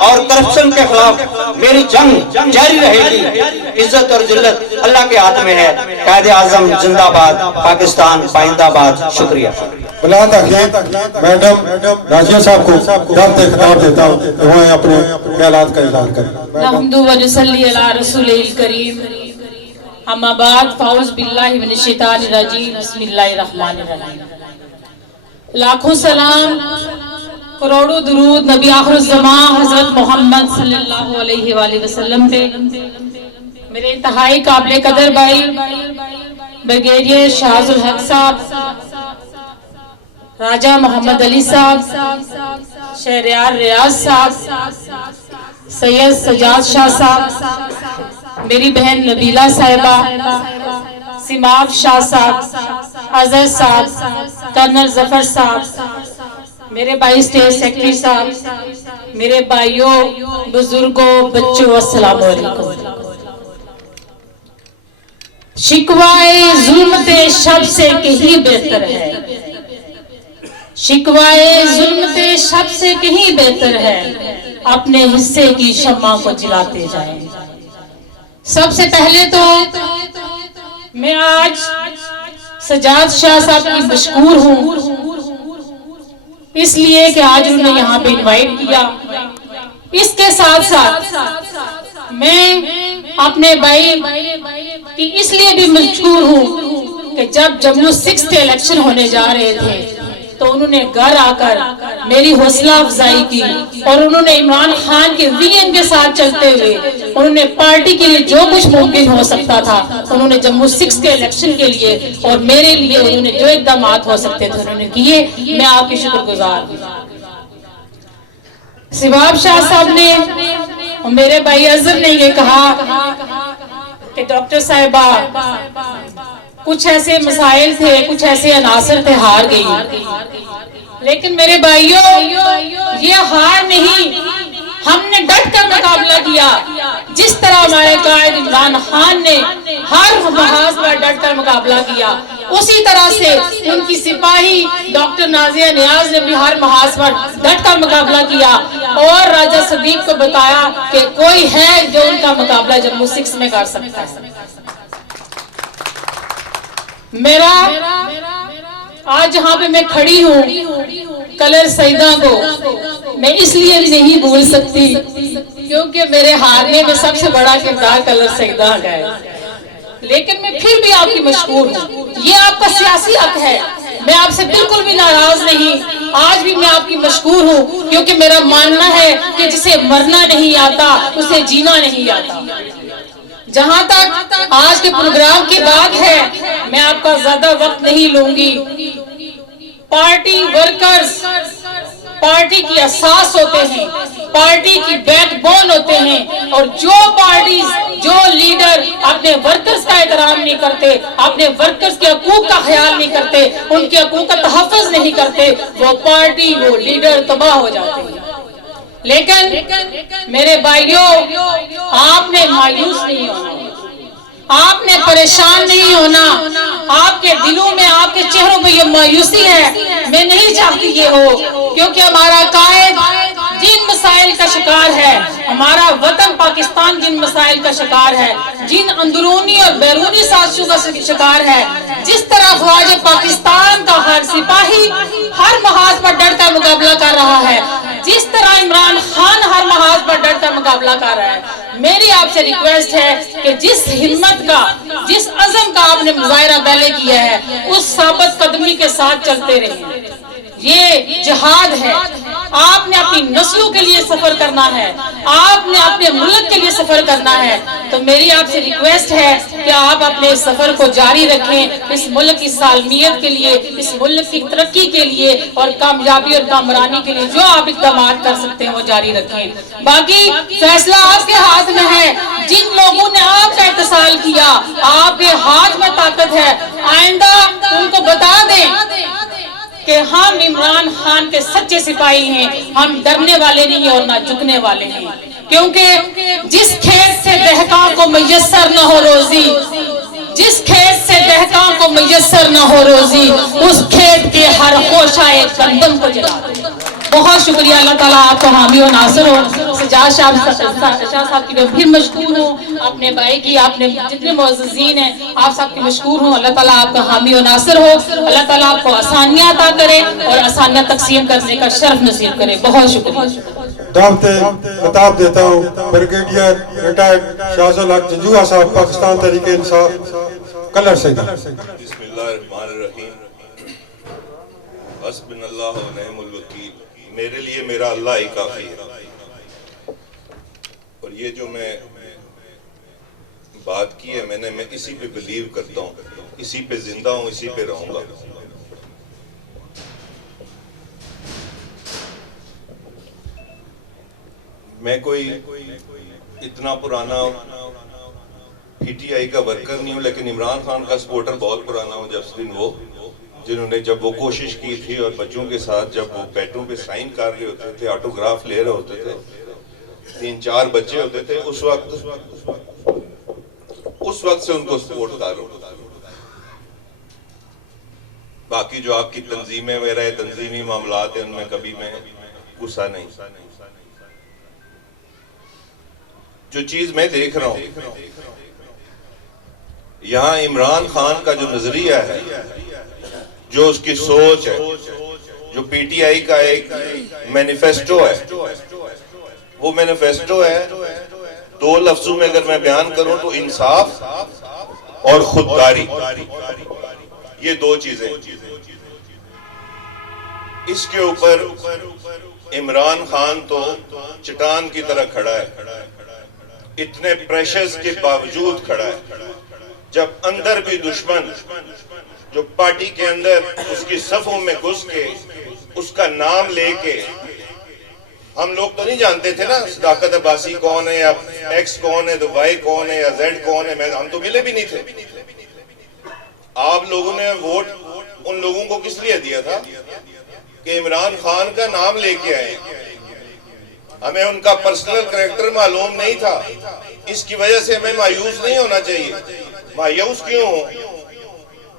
और करप्शन के खिलाफ मेरी जंग जारी रहेगी। इज्जत और जिल्लत अल्लाह के हाथ में है। कायदे आजम जिंदाबाद, पाकिस्तान पाइंदाबाद। शुक्रिया। मैडम राजिया साहब को दावत खिताब देता हूँ कि वो अपने ख्यालात का ऐलान करें। नहमदु व नसल्ली अला रसूलिल करीम, अम्मा बाद, फाउज़ बिल्लाहि मिनश शैतानिर रजीम, बिस्मिल्लाहिर रहमानिर रहीम। लाखों सलाम, करोड़ों दुरूद नबी आखिर ज़मां हज़रत मोहम्मद सल्लल्लाहु अलैहि वसल्लम पे। मेरे इंतहाई काबिल कदर भाई ब्रिगेडियर शाहजुल हक साहब, राजा मोहम्मद अली साहब, शहरयार रियाज साहब, सैयद सजाद शाह साहब, मेरी बहन नबीला साहिबा, सिमाब शाह साहब, अजहर साहब, कर्नल जफर साहब, मेरे भाई स्टेट सेक्रेटरी साहब, मेरे भाइयों, बुजुर्गों, बच्चों, अस्सलाम वालेकुम। शिकवाए जुल्म ते शब से कहीं बेहतर है, शिकवाए जुल्म ते शब से कहीं बेहतर है, अपने हिस्से की शम्मा को जलाते जाएं। सबसे पहले तो मैं आज सजाद शाह साहब की मशकूर हूँ, इसलिए कि आज उन्होंने यहाँ पे इनवाइट किया। इसके साथ साथ मैं अपने भाई की इसलिए भी मशकूर हूँ कि जब जम्मू 6 के इलेक्शन होने जा रहे थे तो उन्होंने घर आकर मेरी हौसला अफजाई की और उन्होंने इमरान खान के वीएन के साथ चलते हुए उन्होंने पार्टी के लिए जो कुछ मुमकिन हो सकता था उन्होंने जम्मू 6 के इलेक्शन के लिए और मेरे लिए उन्होंने जो इकदाम हो सकते थे उन्होंने किए। मैं आपकी शुक्रगुजार हूँ। सिमाब शाह साहब ने और मेरे भाई अजहर ने ये कहा कि डॉक्टर साहिबा कुछ ऐसे मसाइल थे, कुछ ऐसे अनासर थे, हार गई। लेकिन मेरे भाइयों, ये हार नहीं, हमने डट कर मुकाबला किया। जिस तरह हमारे कायद इमरान खान ने हर महाज पर डट कर मुकाबला किया, उसी तरह से उनकी सिपाही डॉक्टर नाजिया नियाज ने भी हर महाज पर डट कर मुकाबला किया और राजा सदीक को बताया कि कोई है जो उनका मुकाबला जम्मू 6 में कर सकता है। मेरा आज जहाँ पे मैं खड़ी हूँ, कलर सईदा को मैं इसलिए नहीं भूल सकती क्योंकि मेरे हारने में सबसे बड़ा किरदार कलर सईदा का है। लेकिन मैं फिर भी आपकी मशहूर हूँ, ये आपका सियासी हक है, मैं आपसे बिल्कुल भी नाराज नहीं। आज भी मैं आपकी मशहूर हूँ क्योंकि मेरा मानना है कि जिसे मरना नहीं आता उसे जीना नहीं आता। जहाँ तक आज के प्रोग्राम की बात है, मैं आपका ज्यादा वक्त नहीं लूंगी। पार्टी वर्कर्स पार्टी की असास होते हैं, पार्टी की बैकबोन होते हैं और जो पार्टी जो लीडर अपने वर्कर्स का एहतराम नहीं करते, अपने वर्कर्स के हकूक का ख्याल नहीं करते, उनके हकूक का तहफ़्फ़ुज़ नहीं करते, वो पार्टी वो लीडर तबाह हो जाते हैं। लेकिन मेरे भाइयों, आपने मायूस नहीं होना, आपने परेशान नहीं होना। आपके दिलों में, आपके चेहरों में ये मायूसी है, मैं नहीं चाहती ये हो, क्योंकि हमारा कायद जिन मसाइल का शिकार है, हमारा वतन पाकिस्तान जिन मसाइल का शिकार है, जिन अंदरूनी और बैरूनी साजिशों का शिकार है, जिस तरह फौज पाकिस्तान का हर सिपाही हर महाज पर डटकर मुकाबला कर रहा है, जिस तरह इमरान खान हर महाज पर डटकर मुकाबला कर रहा है, मेरी आपसे रिक्वेस्ट है कि जिस हिम्मत का, जिस अज़म का आपने मुजाहिरा पहले किया है, उस साबित कदमी के साथ चलते रहिए। ये जिहाद है, आपने अपनी नस्लों के लिए सफर करना है, आपने अपने मुल्क के लिए सफर करना है। तो मेरी आपसे रिक्वेस्ट है कि आप अपने सफर को जारी रखें, इस मुल्क की सालमियत के लिए, इस मुल्क की तरक्की के लिए और कामयाबी और कामरानी के लिए जो आप इक़दाम कर सकते हैं वो जारी रखें। बाकी फैसला आपके हाथ में है। जिन लोगों ने आपका इत्तेसाल किया, आपके हाथ में ताकत है, आइंदा उनको बता दें कि हम इमरान खान के सच्चे सिपाही हैं, हम डरने वाले नहीं और ना झुकने वाले हैं। क्योंकि जिस खेत से दहकां को मुयस्सर न हो रोजी, जिस खेत से दहकां को मुयस्सर न हो रोजी, उस खेत के हर खोशाए गंदम को जला दे। बहुत शुक्रिया, अल्लाह ताला आपको हामी और नासिर हो। सजाद शाह साहब की मैं फिर मशकूर हूँ, अपने भाई की, आपने जितने मुअज़्ज़िज़ीन हैं आप सब की मशकूर हूँ। अल्लाह ताला आपका हामी और नासिर हो, अल्लाह ताला आपको आसानियाँ अता करे और आसानियाँ तकसीम करने का शर्फ नसीब करे। बहुत शुक्रिया। दावते खिताब देता हूँ ब्रिगेडियर रिटायर्ड शाहजुल हक जंजुआ साहब, पाकिस्तान तहरीक इंसाफ कलर से। बिस्मिल्लाहिर्रहमानिर्रहीम। हस्बुनल्लाह व निअमल वकील। मेरे लिए मेरा अल्लाह ही काफी है। और ये जो मैं बात की है मैंने, मैं इसी पे बिलीव करता हूँ, इसी पे जिंदा हूँ, इसी पे रहूंगा। मैं कोई इतना पुराना पीटीआई का वर्कर नहीं हूँ, लेकिन इमरान खान का सपोर्टर बहुत पुराना हूँ। जब वो कोशिश की थी और बच्चों के साथ जब वो बैटों पे साइन कर रहे होते थे, ऑटोग्राफ ले रहे होते थे, 3-4 बच्चे होते थे, उस वक्त से उनको सपोर्ट कर रहा हूँ। बाकी जो आपकी तंजीमें वगैरह तंजीमी मामलात हैं, उनमें कभी मैं गुस्सा नहीं। जो चीज मैं देख रहा हूं, यहां इमरान खान का जो नजरिया है, जो उसकी सोच है, जो पीटीआई का एक मैनिफेस्टो है, वो मैनिफेस्टो है 2 लफ्जों में अगर मैं बयान करूं तो इंसाफ और खुददारी, ये 2 चीजें। इसके ऊपर इमरान खान तो चट्टान की तरह खड़ा है, इतने प्रेशर्स के बावजूद खड़ा है। जब अंदर भी दुश्मन जो पार्टी के अंदर उसकी सफों में घुस के उसका नाम लेके, हम लोग तो नहीं जानते थे ना सदाकत अब्बासी कौन है या एक्स कौन है, तो वाई कौन है या जेड कौन है, हम तो मिले भी नहीं थे। आप लोगों ने वोट उन लोगों को किस लिए दिया था कि इमरान खान का नाम लेके आए। हमें उनका पर्सनल कैरेक्टर मालूम नहीं था, इसकी वजह से हमें मायूस नहीं होना चाहिए। मायूस क्यों हो?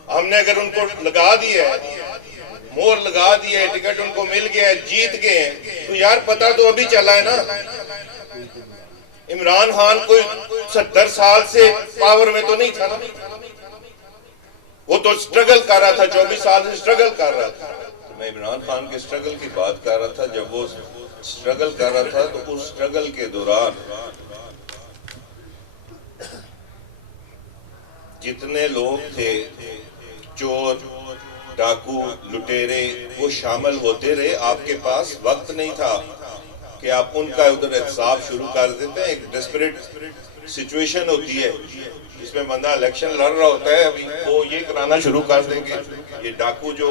हमने अगर उनको लगा दिया, मोहर लगा दी है, टिकट उनको मिल गया, जीत गए, तो यार पता तो अभी चला है ना। इमरान खान कोई 70 साल से पावर में तो नहीं था ना, वो तो स्ट्रगल कर रहा था, 24 साल से स्ट्रगल कर रहा था। तो मैं इमरान खान के स्ट्रगल की बात कर रहा था। जब वो स्ट्रगल कर रहा था तो उस स्ट्रगल के दौरान जितने लोग थे, चोर, डाकू, लुटेरे, वो शामिल होते रहे। आपके पास वक्त नहीं था कि आप उनका उधर एहतसाब शुरू कर देते हैं। एक डेस्परेट सिचुएशन होती है जिसमें बंदा इलेक्शन लड़ रहा होता है, अभी वो ये कराना शुरू कर देंगे। ये डाकू जो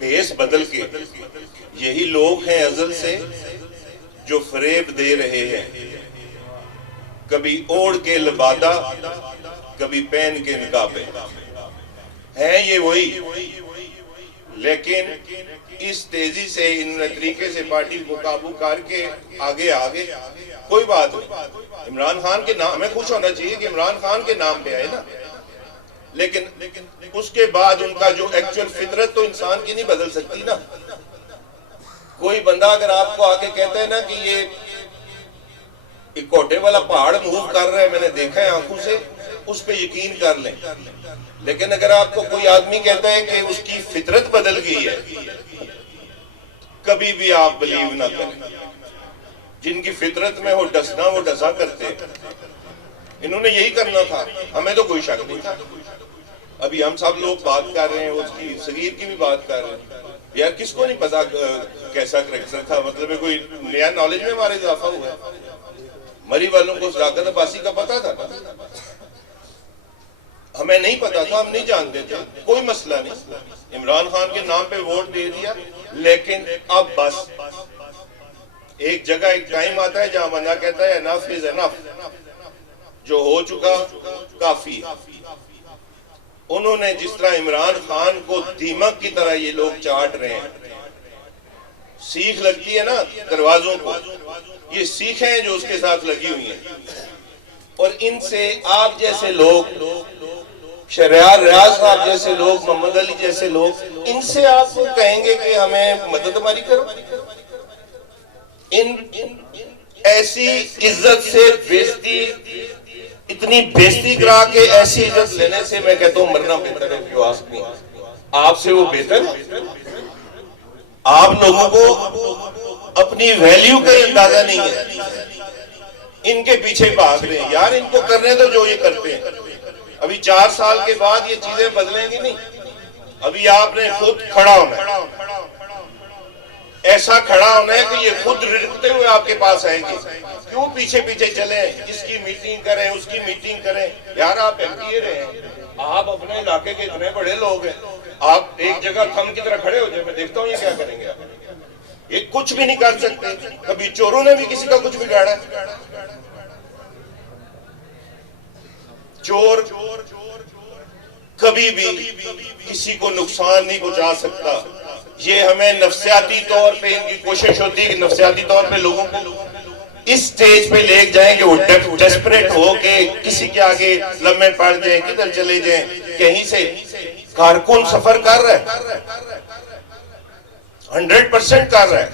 भेस बदल के, यही लोग हैं अजल से जो फरेब दे रहे हैं, कभी ओढ़ के लबादा, कभी पहन के निकाबे, हैं ये वही। लेकिन इस तेजी से इन तरीके से पार्टी को काबू करके आगे कोई बात नहीं। इमरान खान के नाम, हमें खुश होना चाहिए कि इमरान खान के नाम पे आए ना, लेकिन उसके बाद उनका जो एक्चुअल फितरत तो इंसान की नहीं बदल सकती ना। कोई बंदा अगर आपको आके कहता है ना कि ये एक कोटे वाला पहाड़ मूव कर रहा है, मैंने देखा है आंखों से, उस पे यकीन कर लें। लेकिन अगर आपको कोई आदमी कहता है कि उसकी फितरत बदल गई है, कभी भी आप बिलीव ना करें। जिनकी फितरत में हो डसना, वो डसा करते। इन्होंने यही करना था, हमें तो कोई शक नहीं था। अभी हम सब लोग बात कर रहे हैं, उसकी सगीर की भी बात कर रहे हैं। यार किसको नहीं पता कैसा करैक्टर था, मतलब कोई नया नॉलेज में हमारे इजाफा हुआ है। मरी वालों को सदाकत अब्बासी का पता था, हमें नहीं पता था, हम नहीं जानते थे, कोई मसला नहीं। इमरान खान के नाम पे वोट दे दिया, लेकिन अब बस एक जगह एक टाइम आता है जहां बंदा कहता है एनफ इज एनफ, जो हो चुका काफी। उन्होंने जिस तरह इमरान खान को दीमक की तरह ये लोग चाट रहे हैं, सीख लगती है ना दरवाजों को, ये सीखें जो उसके साथ लगी हुई हैं। और इनसे आप जैसे लोग, शहरयार रियाज साहब जैसे लोग, मोहम्मद अली जैसे लोग, इनसे आप कहेंगे कि हमें मदद हमारी करो। इन ऐसी इज्जत से बेइज्जती, इतनी बेइज्जती करा के ऐसी इज्जत लेने से मैं कहता हूं मरना बेहतर है। जो आदमी आपसे वो बेहतर है। आप लोगों को अपनी वैल्यू का अंदाजा नहीं है, इनके पीछे भाग रहे हैं। यार इनको करने दो जो ये करते हैं। अभी 4 साल के बाद ये चीजें बदलेंगी नहीं। अभी आपने खुद खड़ा होना है, ऐसा खड़ा होना है कि ये खुद रिड़कते हुए आपके पास आएंगे। क्यों पीछे पीछे चले, इसकी मीटिंग करें, उसकी मीटिंग करें। यार आप एमपीए रहे हैं, आप अपने इलाके के इतने बड़े लोग हैं, आप एक जगह थम की तरह खड़े हो जाए, मैं देखता हूँ ये क्या करेंगे। ये कुछ भी नहीं कर सकते। कभी चोरों ने भी किसी का कुछ बिगाड़ा है? चोर कभी भी किसी को नुकसान नहीं पहुंचा सकता। ये हमें नफ्सियाती तौर पे इनकी कोशिश होती है कि नफ्सियाती तौर पे लोगों को इस स्टेज पे ले जाएं कि वो डेस्परेट हो के किसी के आगे लम्हे पड़ जाएं, किधर चले जाएं। कहीं से कारकुन सफर कर रहा है, 100% कर रहा है,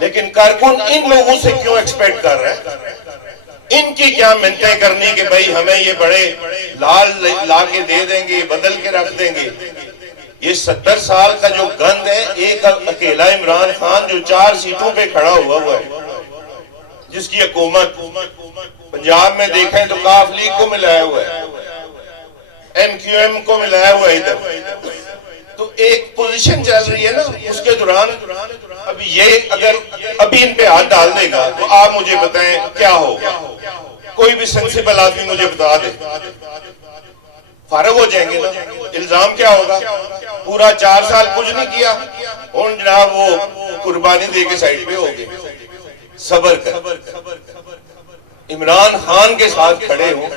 लेकिन कारकुन इन लोगों से क्यों एक्सपेक्ट कर रहा है? इनकी क्या मिन्नतें करनी कि भाई हमें ये बड़े लाल ला के दे देंगे, बदल के रख देंगे। ये 70 साल का जो गंद है, एक अकेला इमरान खान जो 4 सीटों पे खड़ा हुआ है, जिसकी हुकूमत पंजाब में देखें तो काफ लीग को मिलाया हुआ है, MQM को मिलाया हुआ है इधर। तो एक पोजीशन चल रही है ना, उसके दौरान अभी ये अगर अभी इन पे हाथ डाल देगा तो आप मुझे बताएं क्या होगा? कोई भी सेंसिबल आदमी मुझे बता दे, फारग हो जाएंगे ना? इल्जाम क्या होगा? पूरा 4 साल कुछ नहीं किया और जनाब वो कुर्बानी दे के साइड पे हो गए। सबर कर, इमरान खान के साथ खड़े हो,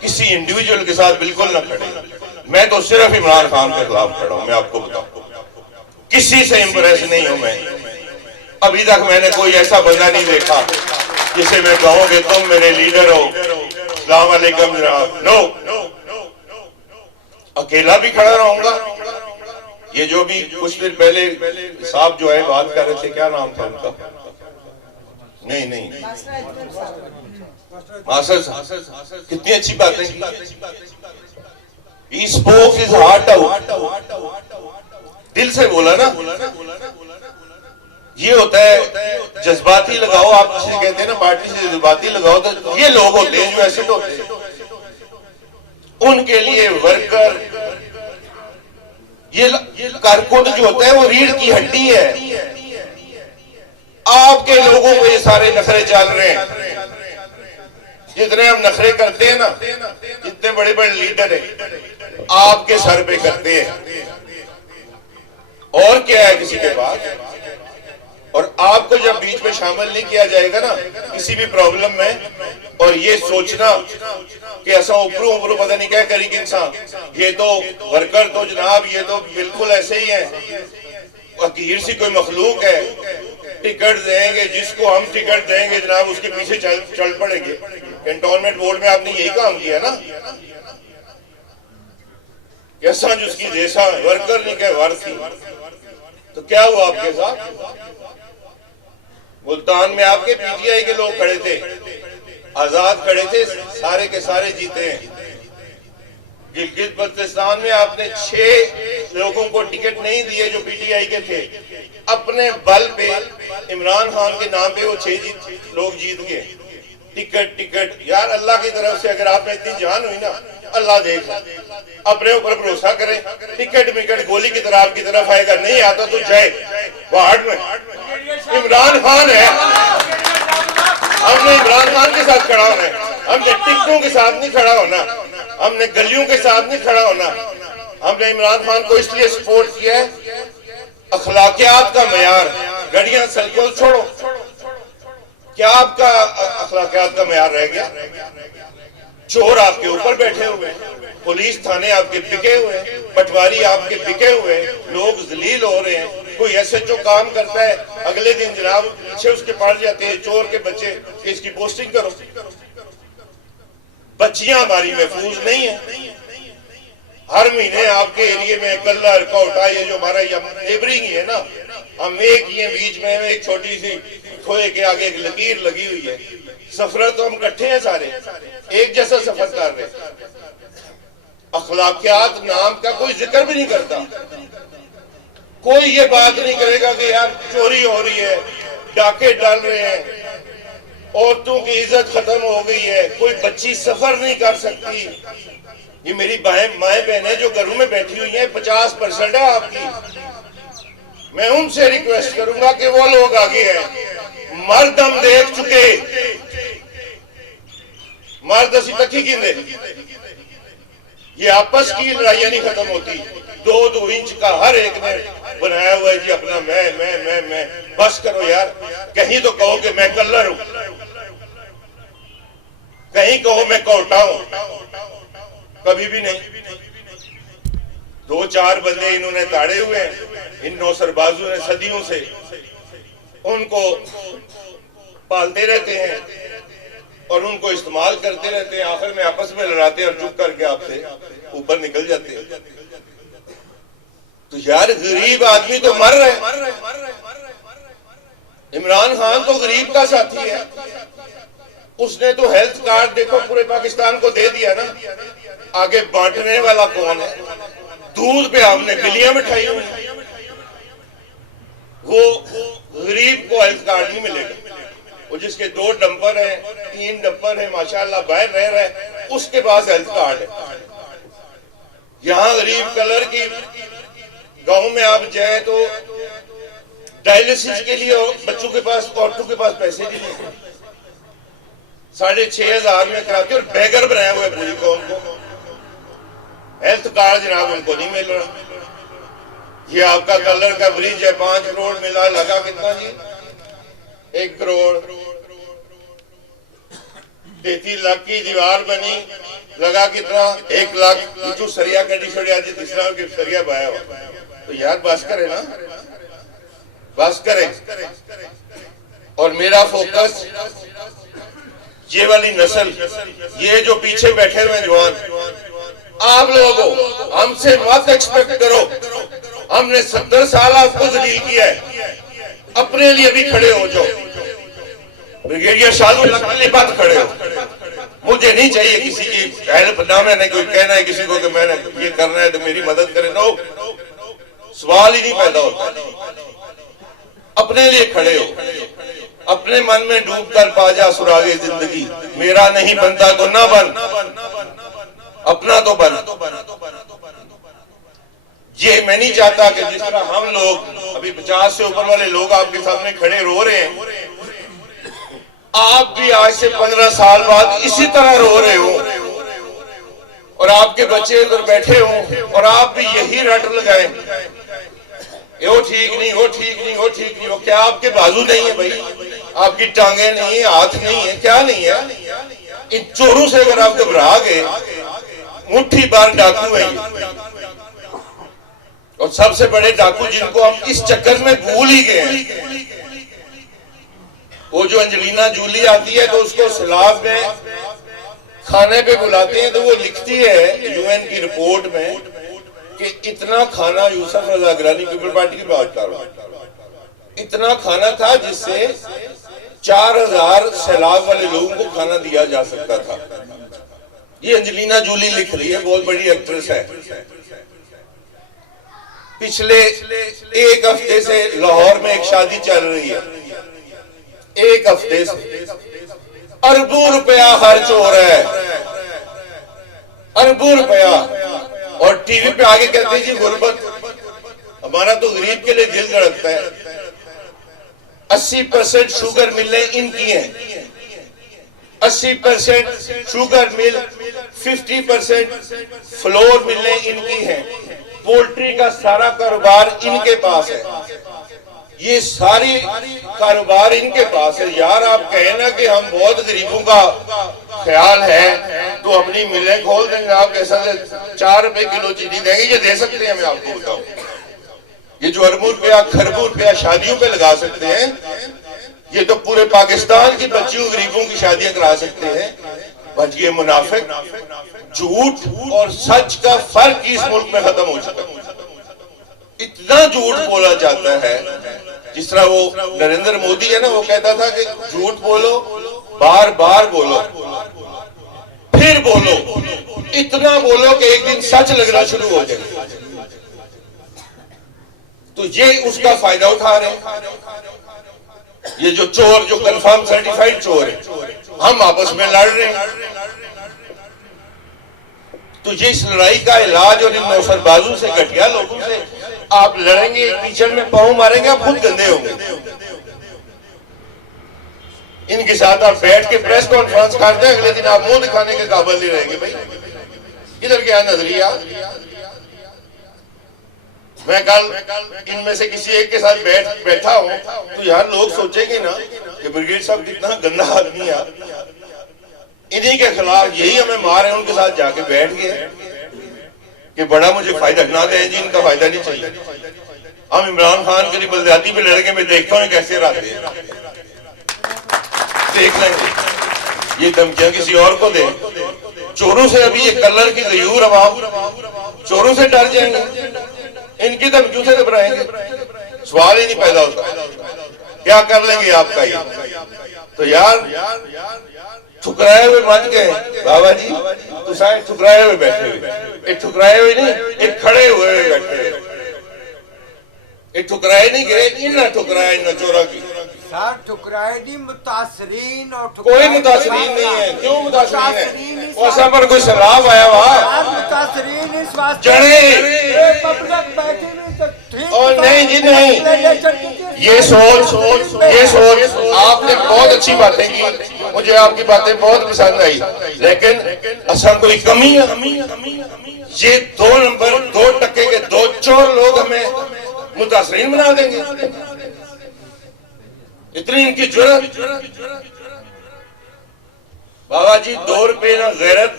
किसी इंडिविजुअल के साथ बिल्कुल ना खड़े। मैं तो सिर्फ इमरान खान के खिलाफ खड़ा हूं, मैं आपको बताऊं, किसी से इंप्रेस नहीं हूं मैं। अभी तक मैंने कोई ऐसा बंदा नहीं देखा जिसे मैं कहूं कि तुम मेरे लीडर हो, अस्सलाम वालेकुम जनाब। नो, अकेला भी खड़ा रहूंगा। ये जो भी कुछ देर पहले साहब जो है बात कर रहे थे, क्या नाम था उनका? नहीं, मास्टर साहब, कितनी अच्छी बातें की। He spoke his heart out, दिल से बोला ना। ये होता है जज्बाती लगाओ, आप जिसे कहते हैं ना पार्टी से जज्बाती लगाओ, तो ये लोग होते हैं जो ऐसे होते हैं। उनके लिए वर्कर, ये कारकुन जो होता है वो रीढ़ की हड्डी है। आपके लोगों को ये सारे नखरे चल रहे हैं। जितने हम नखरे करते हैं ना, जितने बड़े बड़े लीडर हैं, आपके सर पे करते हैं। और क्या है किसी के पास? और आपको जब बीच में शामिल नहीं किया जाएगा ना किसी भी प्रॉब्लम में, और ये सोचना कि ऐसा ऊपरों ऊपरों पता नहीं क्या करेगी इंसान, ये तो वर्कर तो जनाब ये तो बिल्कुल ऐसे ही है, फकीर सी कोई मखलूक है। टिकट देंगे जिसको हम टिकट देंगे जनाब उसके पीछे चल पड़ेंगे। कैंटोनमेंट बोर्ड में आपने यही काम किया ना, कैसा जिसकी जैसा वर्कर नहीं कह वारसी। तो क्या हुआ आपके साथ? मुल्तान में आपके PTI के लोग खड़े थे, आजाद खड़े थे, सारे के सारे जीते हैं। गिलगित बल्तिस्तान में आपने 6 लोगों को टिकट नहीं दिए जो PTI के थे। अपने बल पे इमरान खान के नाम पे वो 6 लोग जीत गए। टिकट यार, अल्लाह की तरफ से अगर आप में इतनी जान हुई ना, अल्लाह देख, अपने ऊपर भरोसा करें। टिकट गोली की तरह आपकी तरफ आएगा, नहीं आता तो जाए वार्ड में। इमरान खान है, हमने इमरान खान के साथ खड़ा होना है, हमने टिकटों के साथ नहीं खड़ा होना, हमने गलियों के साथ नहीं खड़ा होना। हमने इमरान खान को इसलिए सपोर्ट किया है, अखलाकियात का मयार, गड़ियां सड़कों छोड़ो, क्या आपका अखलाकियात का मयार रह गया? चोर आपके ऊपर बैठे हुए, पुलिस थाने आपके बिके हुए, पटवारी आपके बिके हुए, लोग जलील हो रहे हैं। कोई SHO काम करता है, अगले दिन जनाब पीछे उसके पड़ जाते हैं चोर के बच्चे, इसकी पोस्टिंग करो। बच्चियां हमारी महफूज नहीं है। हर महीने आपके एरिया में कलर कोटा, ये जो हमारा नेबरिंग है ना, हम एक ही बीच में एक छोटी सी खोए के आगे एक लकीर लगी हुई है। सफर तो हम इकट्ठे हैं, सारे एक जैसा सफर कर रहे हैं। अखलाकियात नाम का कोई जिक्र भी नहीं करता। कोई ये बात नहीं करेगा कि यार चोरी हो रही है, डाके डाल रहे हैं, औरतों की इज्जत खत्म हो गई है, कोई बच्ची सफर नहीं कर सकती। ये मेरी माए बहनें जो घरों में बैठी हुई हैं, 50% है आपकी। मैं उनसे रिक्वेस्ट करूंगा कि वो लोग आगे हैं। मर्द हम देख चुके, मर्द असी तकी गिंदे, ये आपस की लड़ाइयां नहीं खत्म होती। 2-2 इंच का हर एक ने बनाया हुआ है जी अपना मैं। बस करो यार, कहीं तो कहो कि मैं कलर हूं, कहीं कहो मैं कोटा हूं, कभी भी नहीं। 2-4 बंदे इन्होंने ताड़े हुए हैं, इन नौसरबाजों ने सदियों से उनको पालते रहते हैं और उनको इस्तेमाल करते रहते हैं, आखिर में आपस में लड़ाते हैं और चुप करके आपसे ऊपर निकल जाते हैं। तो यार गरीब आदमी तो मर रहे हैं। इमरान खान तो गरीब का साथी है, उसने तो हेल्थ कार्ड देखो पूरे पाकिस्तान को दे दिया ना, आगे बांटने वाला कौन है? दूध पे हमने बिलियां बिठाई हुई, वो गरीब को हेल्थ कार्ड नहीं मिलेगा। वो जिसके 2 डंपर है, 3 डंपर है, माशाल्लाह बाहर रह रहा है, उसके पास हेल्थ कार्ड है। यहाँ गरीब कलर की गांव में आप जाए तो डायलिसिस के लिए बच्चों के पास, औरतों के पास पैसे नहीं है, 6,500 में कराते और बेगर बनाया हुआ है पूरी कौम को। हेल्थ कार्ड जनाब उनको नहीं मिल रहा। ये आपका कलर का ब्रिज है, 5 करोड़ मिला, लगा कितना जी? 1 करोड़। 33 लाख की दीवार बनी, लगा कितना? 1 लाख। जो सरिया कटी छोड़ी आज तीसरा के सरिया बाया हुआ, तो यार बस करे ना, बस करे। और मेरा फोकस ये वाली नस्ल, ये जो पीछे बैठे हुए जवान, आप लोगों हमसे मत एक्सपेक्ट करो, हमने 70 साल आपको जलील किया है, अपने लिए भी खड़े हो जाओ। ब्रिगेडियर शालू बात खड़े हो, मुझे नहीं चाहिए किसी की हेल्प, ना मैंने कोई कहना है किसी को कि मैंने ये करना है तो मेरी मदद करे, नो, सवाल ही नहीं पैदा होता। अपने लिए खड़े हो, अपने मन में डूब कर पा जा सुरागे जिंदगी, मेरा नहीं बनता तो ना बन, अपना तो बन। ये मैं नहीं चाहता कि जिस तरह हम लोग अभी 50 से ऊपर वाले लोग आपके सामने खड़े रो रहे हैं, आप भी आज से 15 साल बाद इसी तरह रो रहे हो और आपके बच्चे उधर बैठे हो और आप भी यही रट लगाए, वो ठीक नहीं, वो ठीक नहीं, वो ठीक नहीं। वो क्या आपके बाजू नहीं है भाई? आपकी टांगे नहीं है, हाथ नहीं है, क्या नहीं है? इन चोरों से अगर आप घबरा गए, मुट्ठी बार डाकू है और सबसे बड़े डाकू जिनको हम इस चक्कर में भूल ही गए। वो जो अंजलिना जूली आती है तो उसको सलाब में खाने पे बुलाते हैं तो वो लिखती है यूएन की रिपोर्ट में कि इतना खाना, यूसुफ रजा गिलानी पीपल पार्टी की बात कर रहा हूं, इतना खाना था जिससे 4000 सैलाब वाले लोगों को खाना दिया जा सकता था। ये अंजलिना जूली लिख रही है, बहुत बड़ी एक्ट्रेस है। पिछले 1 हफ्ते से लाहौर में एक शादी चल रही है, 1 हफ्ते से अरबों रुपया खर्च हो रहा है, अरबों रुपया। और टीवी पे आगे कहते हैं जी गुर्बत, हमारा तो गरीब के लिए दिल धड़कता है। 80% शुगर मिलें इनकी हैं, 80% शुगर मिल, 50% फ्लोर मिलें इनकी हैं, पोल्ट्री का सारा कारोबार इनके पास है, ये सारी कारोबार इनके पास है। यार आप कहें ना कि हम बहुत गरीबों का ख्याल है तो अपनी मिलें खोल देंगे, आप कैसा 4 रुपए किलो चीनी देंगे, ये दे सकते हैं। मैं आपको बताऊं, ये जो अरबों रुपया खरबों रुपया शादियों पे लगा सकते हैं, ये तो पूरे पाकिस्तान की बच्चियों गरीबों की शादियां करा सकते हैं। बट ये मुनाफिक, झूठ और सच का फर्क इस मुल्क में खत्म हो चुका है। इतना झूठ बोला जाता है, जिस तरह वो नरेंद्र मोदी है ना, वो कहता था कि झूठ बोलो, बार बार बोलो, फिर बोलो, इतना बोलो कि एक दिन सच लगना शुरू हो जाए। तो ये उसका फायदा उठा रहे हैं। ये जो चोर, जो कंफर्म सर्टिफाइड चोर है, हम आपस में लड़ रहे हैं। तो ये इस लड़ाई का इलाज और इन नौसरबाजों से, घटिया लोगों से आप लड़ेंगे, कीचड़ में पांव मारेंगे, आप खुद गंदे होंगे। इनके साथ आप बैठ के प्रेस कॉन्फ्रेंस करते हैं, अगले दिन आप मुंह दिखाने के काबिल नहीं रहेंगे। भाई इधर क्या नजरिया? मैं कल इनमें से किसी एक के साथ बैठा हूं तो यार लोग सोचेंगे ना कि ब्रिगेड साहब कितना गंदा आदमी है, इन्हीं के खिलाफ यही हमें मार है, उनके साथ जाके बैठ गए कि बड़ा मुझे फायदा ना दे जी, इनका फायदा नहीं चाहिए। हम इमरान खान के लिए बलदियाती पे लड़के में देखता हूँ कैसे रहते हैं, देख लेंगे ये धमकियां किसी और को दे। चोरों से अभी ये कलर की गयूर अवाम चोरों से डर जाएंगे, इनकी धमकियों से घबराएंगे, सवाल ही नहीं पैदा होता क्या कर लेंगे आपका ये। तो यार ठुकराए हुए मत गए बाबा जी, तो शायद ठुकराए हुए बैठे हुए, एक ठुकराए हुए नहीं, एक खड़े हुए बैठे हुए, एक ठुकराए नहीं गए, इन ठुकराए इन चोरा की सर ठुकराए दी मुतासरीन और कोई मुतासरीन नहीं है। क्यों मुतासरीन है? वो सब पर कोई सैलाब आया हुआ मुतासरीन इस वास्ते पब्लिक बैठी हुई तो ठीक। और नहीं जी नहीं, ये सोच आपने बहुत अच्छी बातें की, मुझे आपकी बातें बहुत पसंद आई, लेकिन असल कोई कमी है। ये 2 नंबर 2% के 2 चोर लोग हमें मुतासरीन बना देंगे, इतनी इनकी जुर्रत। बाबा जी 2 रुपए ना गैरत,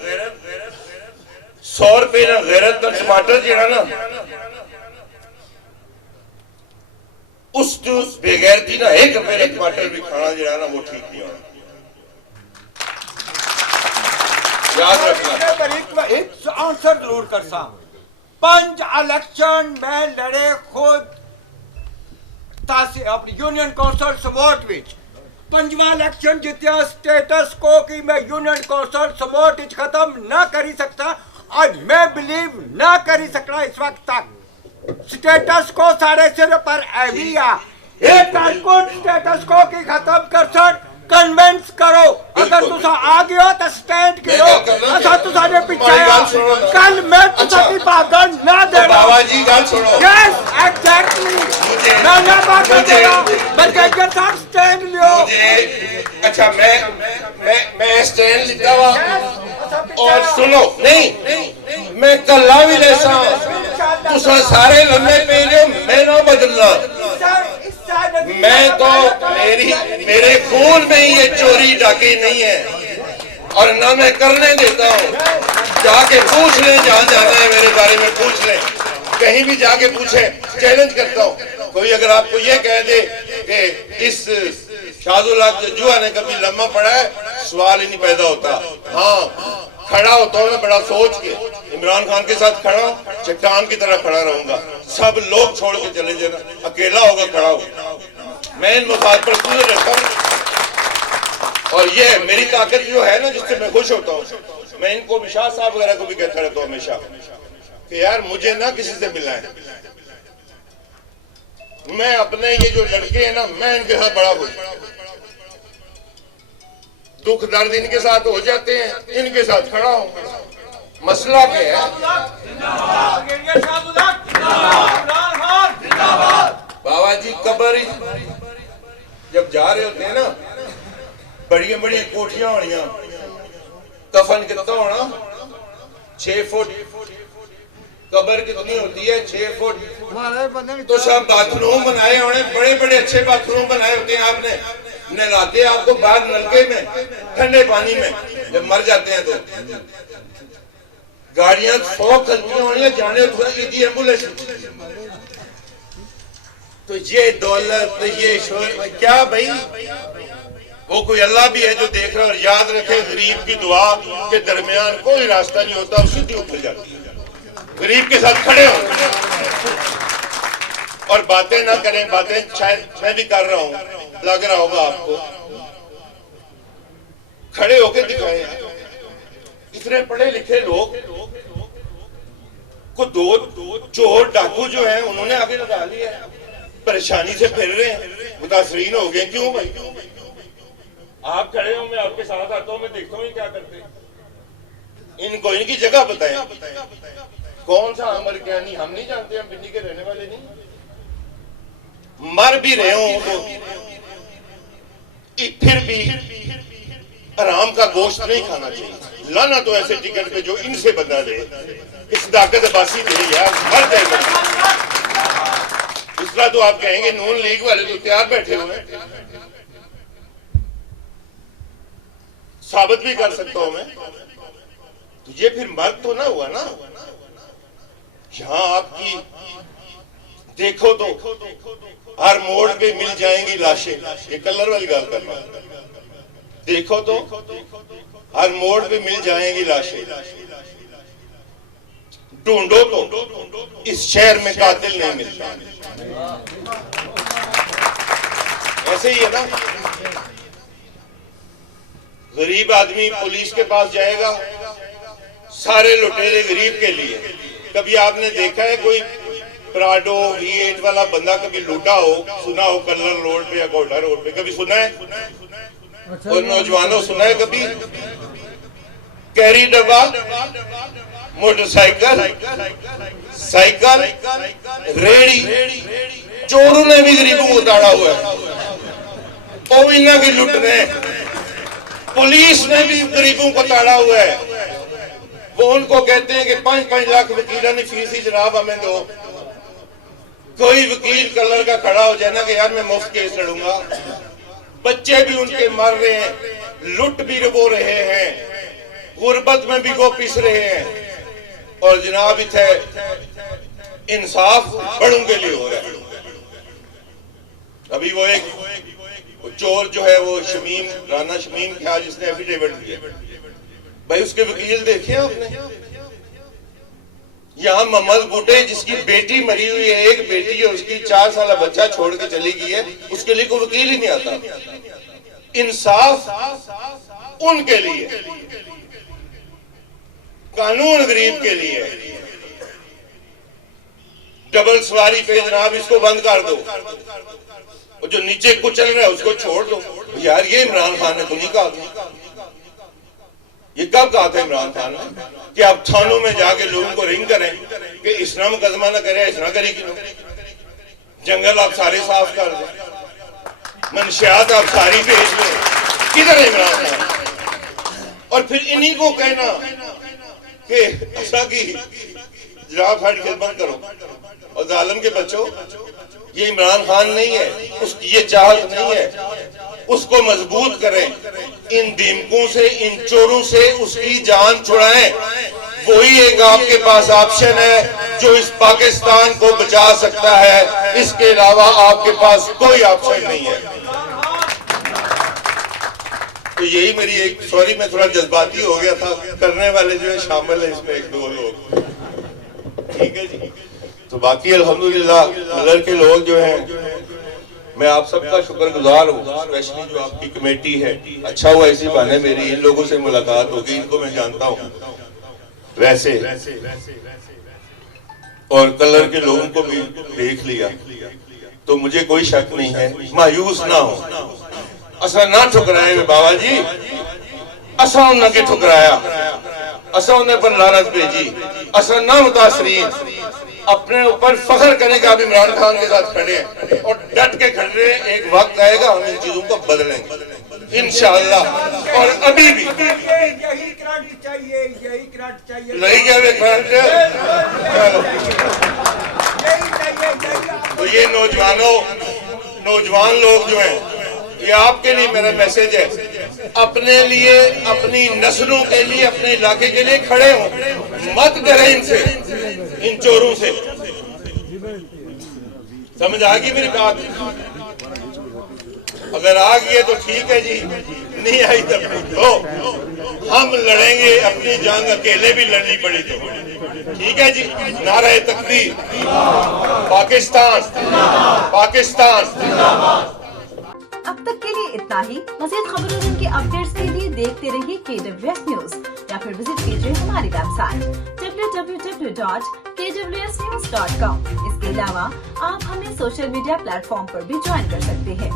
100 रुपए ना गैरत का टमाटर जो ना उस बेगैरती ना 1 रुपए का टमाटर भी खाना जो ना वो ठीक नहीं होना, याद रखना। एक आंसर जरूर कर सा 5 इलेक्शन में लड़े खुद अपनी यूनियन काउंसिल समोट विच 5वां इलेक्शन जितया स्टेटस को कि मैं यूनियन काउंसिल समोट विच खत्म ना करी सकता, आज मैं बिलीव ना करी सकना इस वक्त तक स्टेटस को सारे सिर पर एविया एक स्टेटस को की खत्म कर सक कन्वेंस करो। अगर तुसा आ गयो तो स्टैंड करो, असा तुसा ने पीछे कल मैं तुसा की बात ना देना। बाबा जी गल सुनो। यस एग्जैक्टली मैं ना बात करूंगा बल्कि अगर साहब स्टैंड लियो। अच्छा मैं स्टैंड लिखा हुआ और सुनो नहीं मैं कल्ला भी ले सा तुसा सारे लम्बे पे लियो, मैं ना बदलना। मैं तो मेरे खून में ये चोरी डाके नहीं है और ना मैं करने देता हूँ। जाके पूछ ले जहाँ जाना है मेरे बारे में पूछ ले, कहीं भी जाके पूछे, चैलेंज करता हूँ। कोई अगर आपको ये कह दे कि इस शाहजुल हक जुआ ने कभी लम्बा पड़ा है, सवाल ही नहीं पैदा होता। हाँ खड़ा होता हूँ मैं बड़ा सोच के, इमरान खान के साथ खड़ा हूँ, चट्टान की तरह खड़ा रहूंगा, सब लोग छोड़ के चले जाना, अकेला होगा खड़ा होगा, मैं इन मफाद पर पूरे रहता हूँ। और ये मेरी ताकत जो है ना जिससे मैं खुश होता हूँ, मैं इनको शाह साहब वगैरह को भी कहता रहता हूँ हमेशा कि यार मुझे ना किसी से मिलाएं, मैं अपने ये जो लड़के हैं ना मैं इनके साथ बड़ा खुश, दुख दर्द इनके साथ हो जाते हैं, इनके साथ खड़ा हूं। मसला क्या है? बाबा जी कब्र जब जा रहे होते हैं ना, बड़ी बड़ी कोठियां होनिया, कफन कितना होना 6 फुट, कब्र कितनी होती है 6 फुट। तो सब बाथरूम बनाए होने, बड़े बड़े अच्छे बाथरूम बनाए होते हैं, आपने नहलाते आपको बाहर नलके में ठंडे पानी में, जब मर जाते हैं तो गाड़ियां 100 चलती होनी है, जाने थोड़ी एम्बुलेंस। तो ये दौलत ये शोर क्या भाई, वो कोई अल्लाह भी है जो देख रहा है। और याद रखे गरीब की दुआ के दरमियान कोई रास्ता नहीं होता, सीधी उखड़ जाती है। गरीब के साथ खड़े हो और बातें ना करें, बातें शायद मैं भी कर रहा हूं, लग रहा होगा आपको, खड़े होके दिखाएं। इतने पढ़े लिखे लोग को 2 चोर डाकू जो हैं उन्होंने आगे लगा लिया, परेशानी से फिर रहे हैं, मुतासरीन हो गए। क्यों भाई? आप खड़े हो, मैं आपके साथ आता हूं, मैं देखता हूँ क्या करते हैं। इनको इनकी जगह बताएं, कौन सा अमर क्या नहीं हम नहीं जानते, हम पिंडी के रहने वाले नहीं। मर भी रहे हो तो फिर भी आराम का गोश्त नहीं खाना चाहिए। लाना तो ऐसे टिकट पे जो इनसे बदला दे, इस ताकत बासी दे यार, मर जाए। दूसरा तो आप कहेंगे नून लीग वाले तो तैयार बैठे हुए हैं, साबित भी कर सकता हूं मैं, तो ये फिर मर्द तो ना हुआ ना। यहां आपकी देखो तो हर मोड़ पे मिल जाएंगी लाशें, ये कलर वाली गल कर रहा हूं। देखो तो हर मोड़ पे मिल जाएंगी लाशें, ढूंढो तो इस शहर में कातिल नहीं मिलता। ऐसे ही है ना, गरीब आदमी पुलिस के पास जाएगा, सारे लुटेरे गरीब के लिए। कभी आपने देखा है कोई प्राडो V8 वाला बंदा कभी लूटा हो, सुना हो कलर रोड पे या कोटा रोड पे, कभी सुना है? और नौजवानों सुना है कभी? कैरी डब्बा, मोटरसाइकिल, साइकिल, रेड़ी, चोरों ने भी गरीबों को उतारा हुआ है, वो भी इन्ना की लुट रहे हैं। पुलिस ने भी गरीबों को ताड़ा हुआ है, वो उनको कहते हैं कि 5-5 लाख वकीलों ने फीस ही जनाब हमें दो। कोई वकील कलर का खड़ा हो जाए ना कि यार मैं मुफ्त केस लड़ूंगा, बच्चे भी उनके मर रहे हैं, लुट भी रबो रहे हैं, गुर्बत में भी वो पिस रहे हैं, और जनाब इथे इंसाफ बड़ों के लिए हो रहा है। अभी वो एक चोर जो है वो शमीम, राना शमीम क्या, जिसने एफिडेविट दिया, भाई उसके वकील देखे आपने? यहाँ मोहम्मद बूटे जिसकी बेटी मरी हुई है, एक बेटी है उसकी, 4 साल बच्चा छोड़ के चली गई है, उसके लिए कोई वकील ही नहीं आता। इंसाफ उनके लिए, कानून गरीब के लिए। डबल सवारी पे जनाब इसको बंद कर दो, और जो नीचे कुचल रहा है उसको छोड़ दो। यार ये इमरान खान ने तो नहीं कहा था, ये कब कहा था इमरान खान ने कि आप थानों में जाके लोगों को रिंग करें कि इसना मुकदमा ना करे, इसना करे क्यों? जंगल आप सारे साफ कर दो, मंशियात आप सारी भेज दो, किधर है इमरान खान? और फिर इन्हीं को कहना कि ऐसा की जनाब हमारी खिदमत करो। और जालिम के बच्चों, ये इमरान खान नहीं है, उसकी ये चाहत नहीं है, उसको मजबूत करें, इन दीमकों से, इन चोरों से उसकी जान छुड़ाएं। वही एक आपके पास ऑप्शन है जो इस पाकिस्तान को बचा सकता है, इसके अलावा आपके पास कोई ऑप्शन नहीं है। तो यही मेरी एक, सॉरी मैं थोड़ा जज्बाती हो गया था, करने वाले जो है शामिल है इसमें 1-2 लोग, ठीक है जी। तो बाकी अल्हम्दुलिल्लाह कलर के लोग जो हैं, मैं आप सबका शुक्रगुजार हूँ, स्पेशली जो आपकी कमेटी है। अच्छा हुआ इसी बहाने मेरी इन लोगों से मुलाकात होगी, इनको मैं जानता हूँ वैसे, और कलर के लोगों को भी देख लिया, तो मुझे कोई शक नहीं है, मायूस ना हो। असा ना ठुकराए बाबा जी, असा उन्हें ठुकराया, असा उन्हें पर लानत भेजी, असा ना मुतासरीन, अपने ऊपर फख्र करने का भी इमरान खान के साथ खड़े हैं और डट के खड़े हैं। एक वक्त आएगा हम इन चीजों को बदलेंगे इंशाअल्लाह। और अभी भी यही क्रांति चाहिए, यही क्रांति चाहिए, नहीं क्या वे क्रांति। तो ये नौजवान लोग जो हैं, ये आपके लिए मेरा मैसेज है, अपने लिए, अपनी नस्लों के लिए, अपने इलाके के लिए खड़े हो, मत डरें इनसे, इन चोरों से। समझ आ गई मेरी बात? अगर आ गई है तो ठीक है जी, नहीं आई तो हम लड़ेंगे अपनी जंग, अकेले भी लड़नी पड़ी तो, ठीक है जी। नारे तकबीर, पाकिस्तान, पाकिस्तान। अब तक के लिए इतना ही। मज़ीद खबरों और उनके अपडेट्स के लिए देखते रहिए KWS न्यूज, या फिर विजिट कीजिए हमारी वेबसाइट www.kwsnews.com। इसके अलावा आप हमें सोशल मीडिया प्लेटफॉर्म पर भी ज्वाइन कर सकते हैं।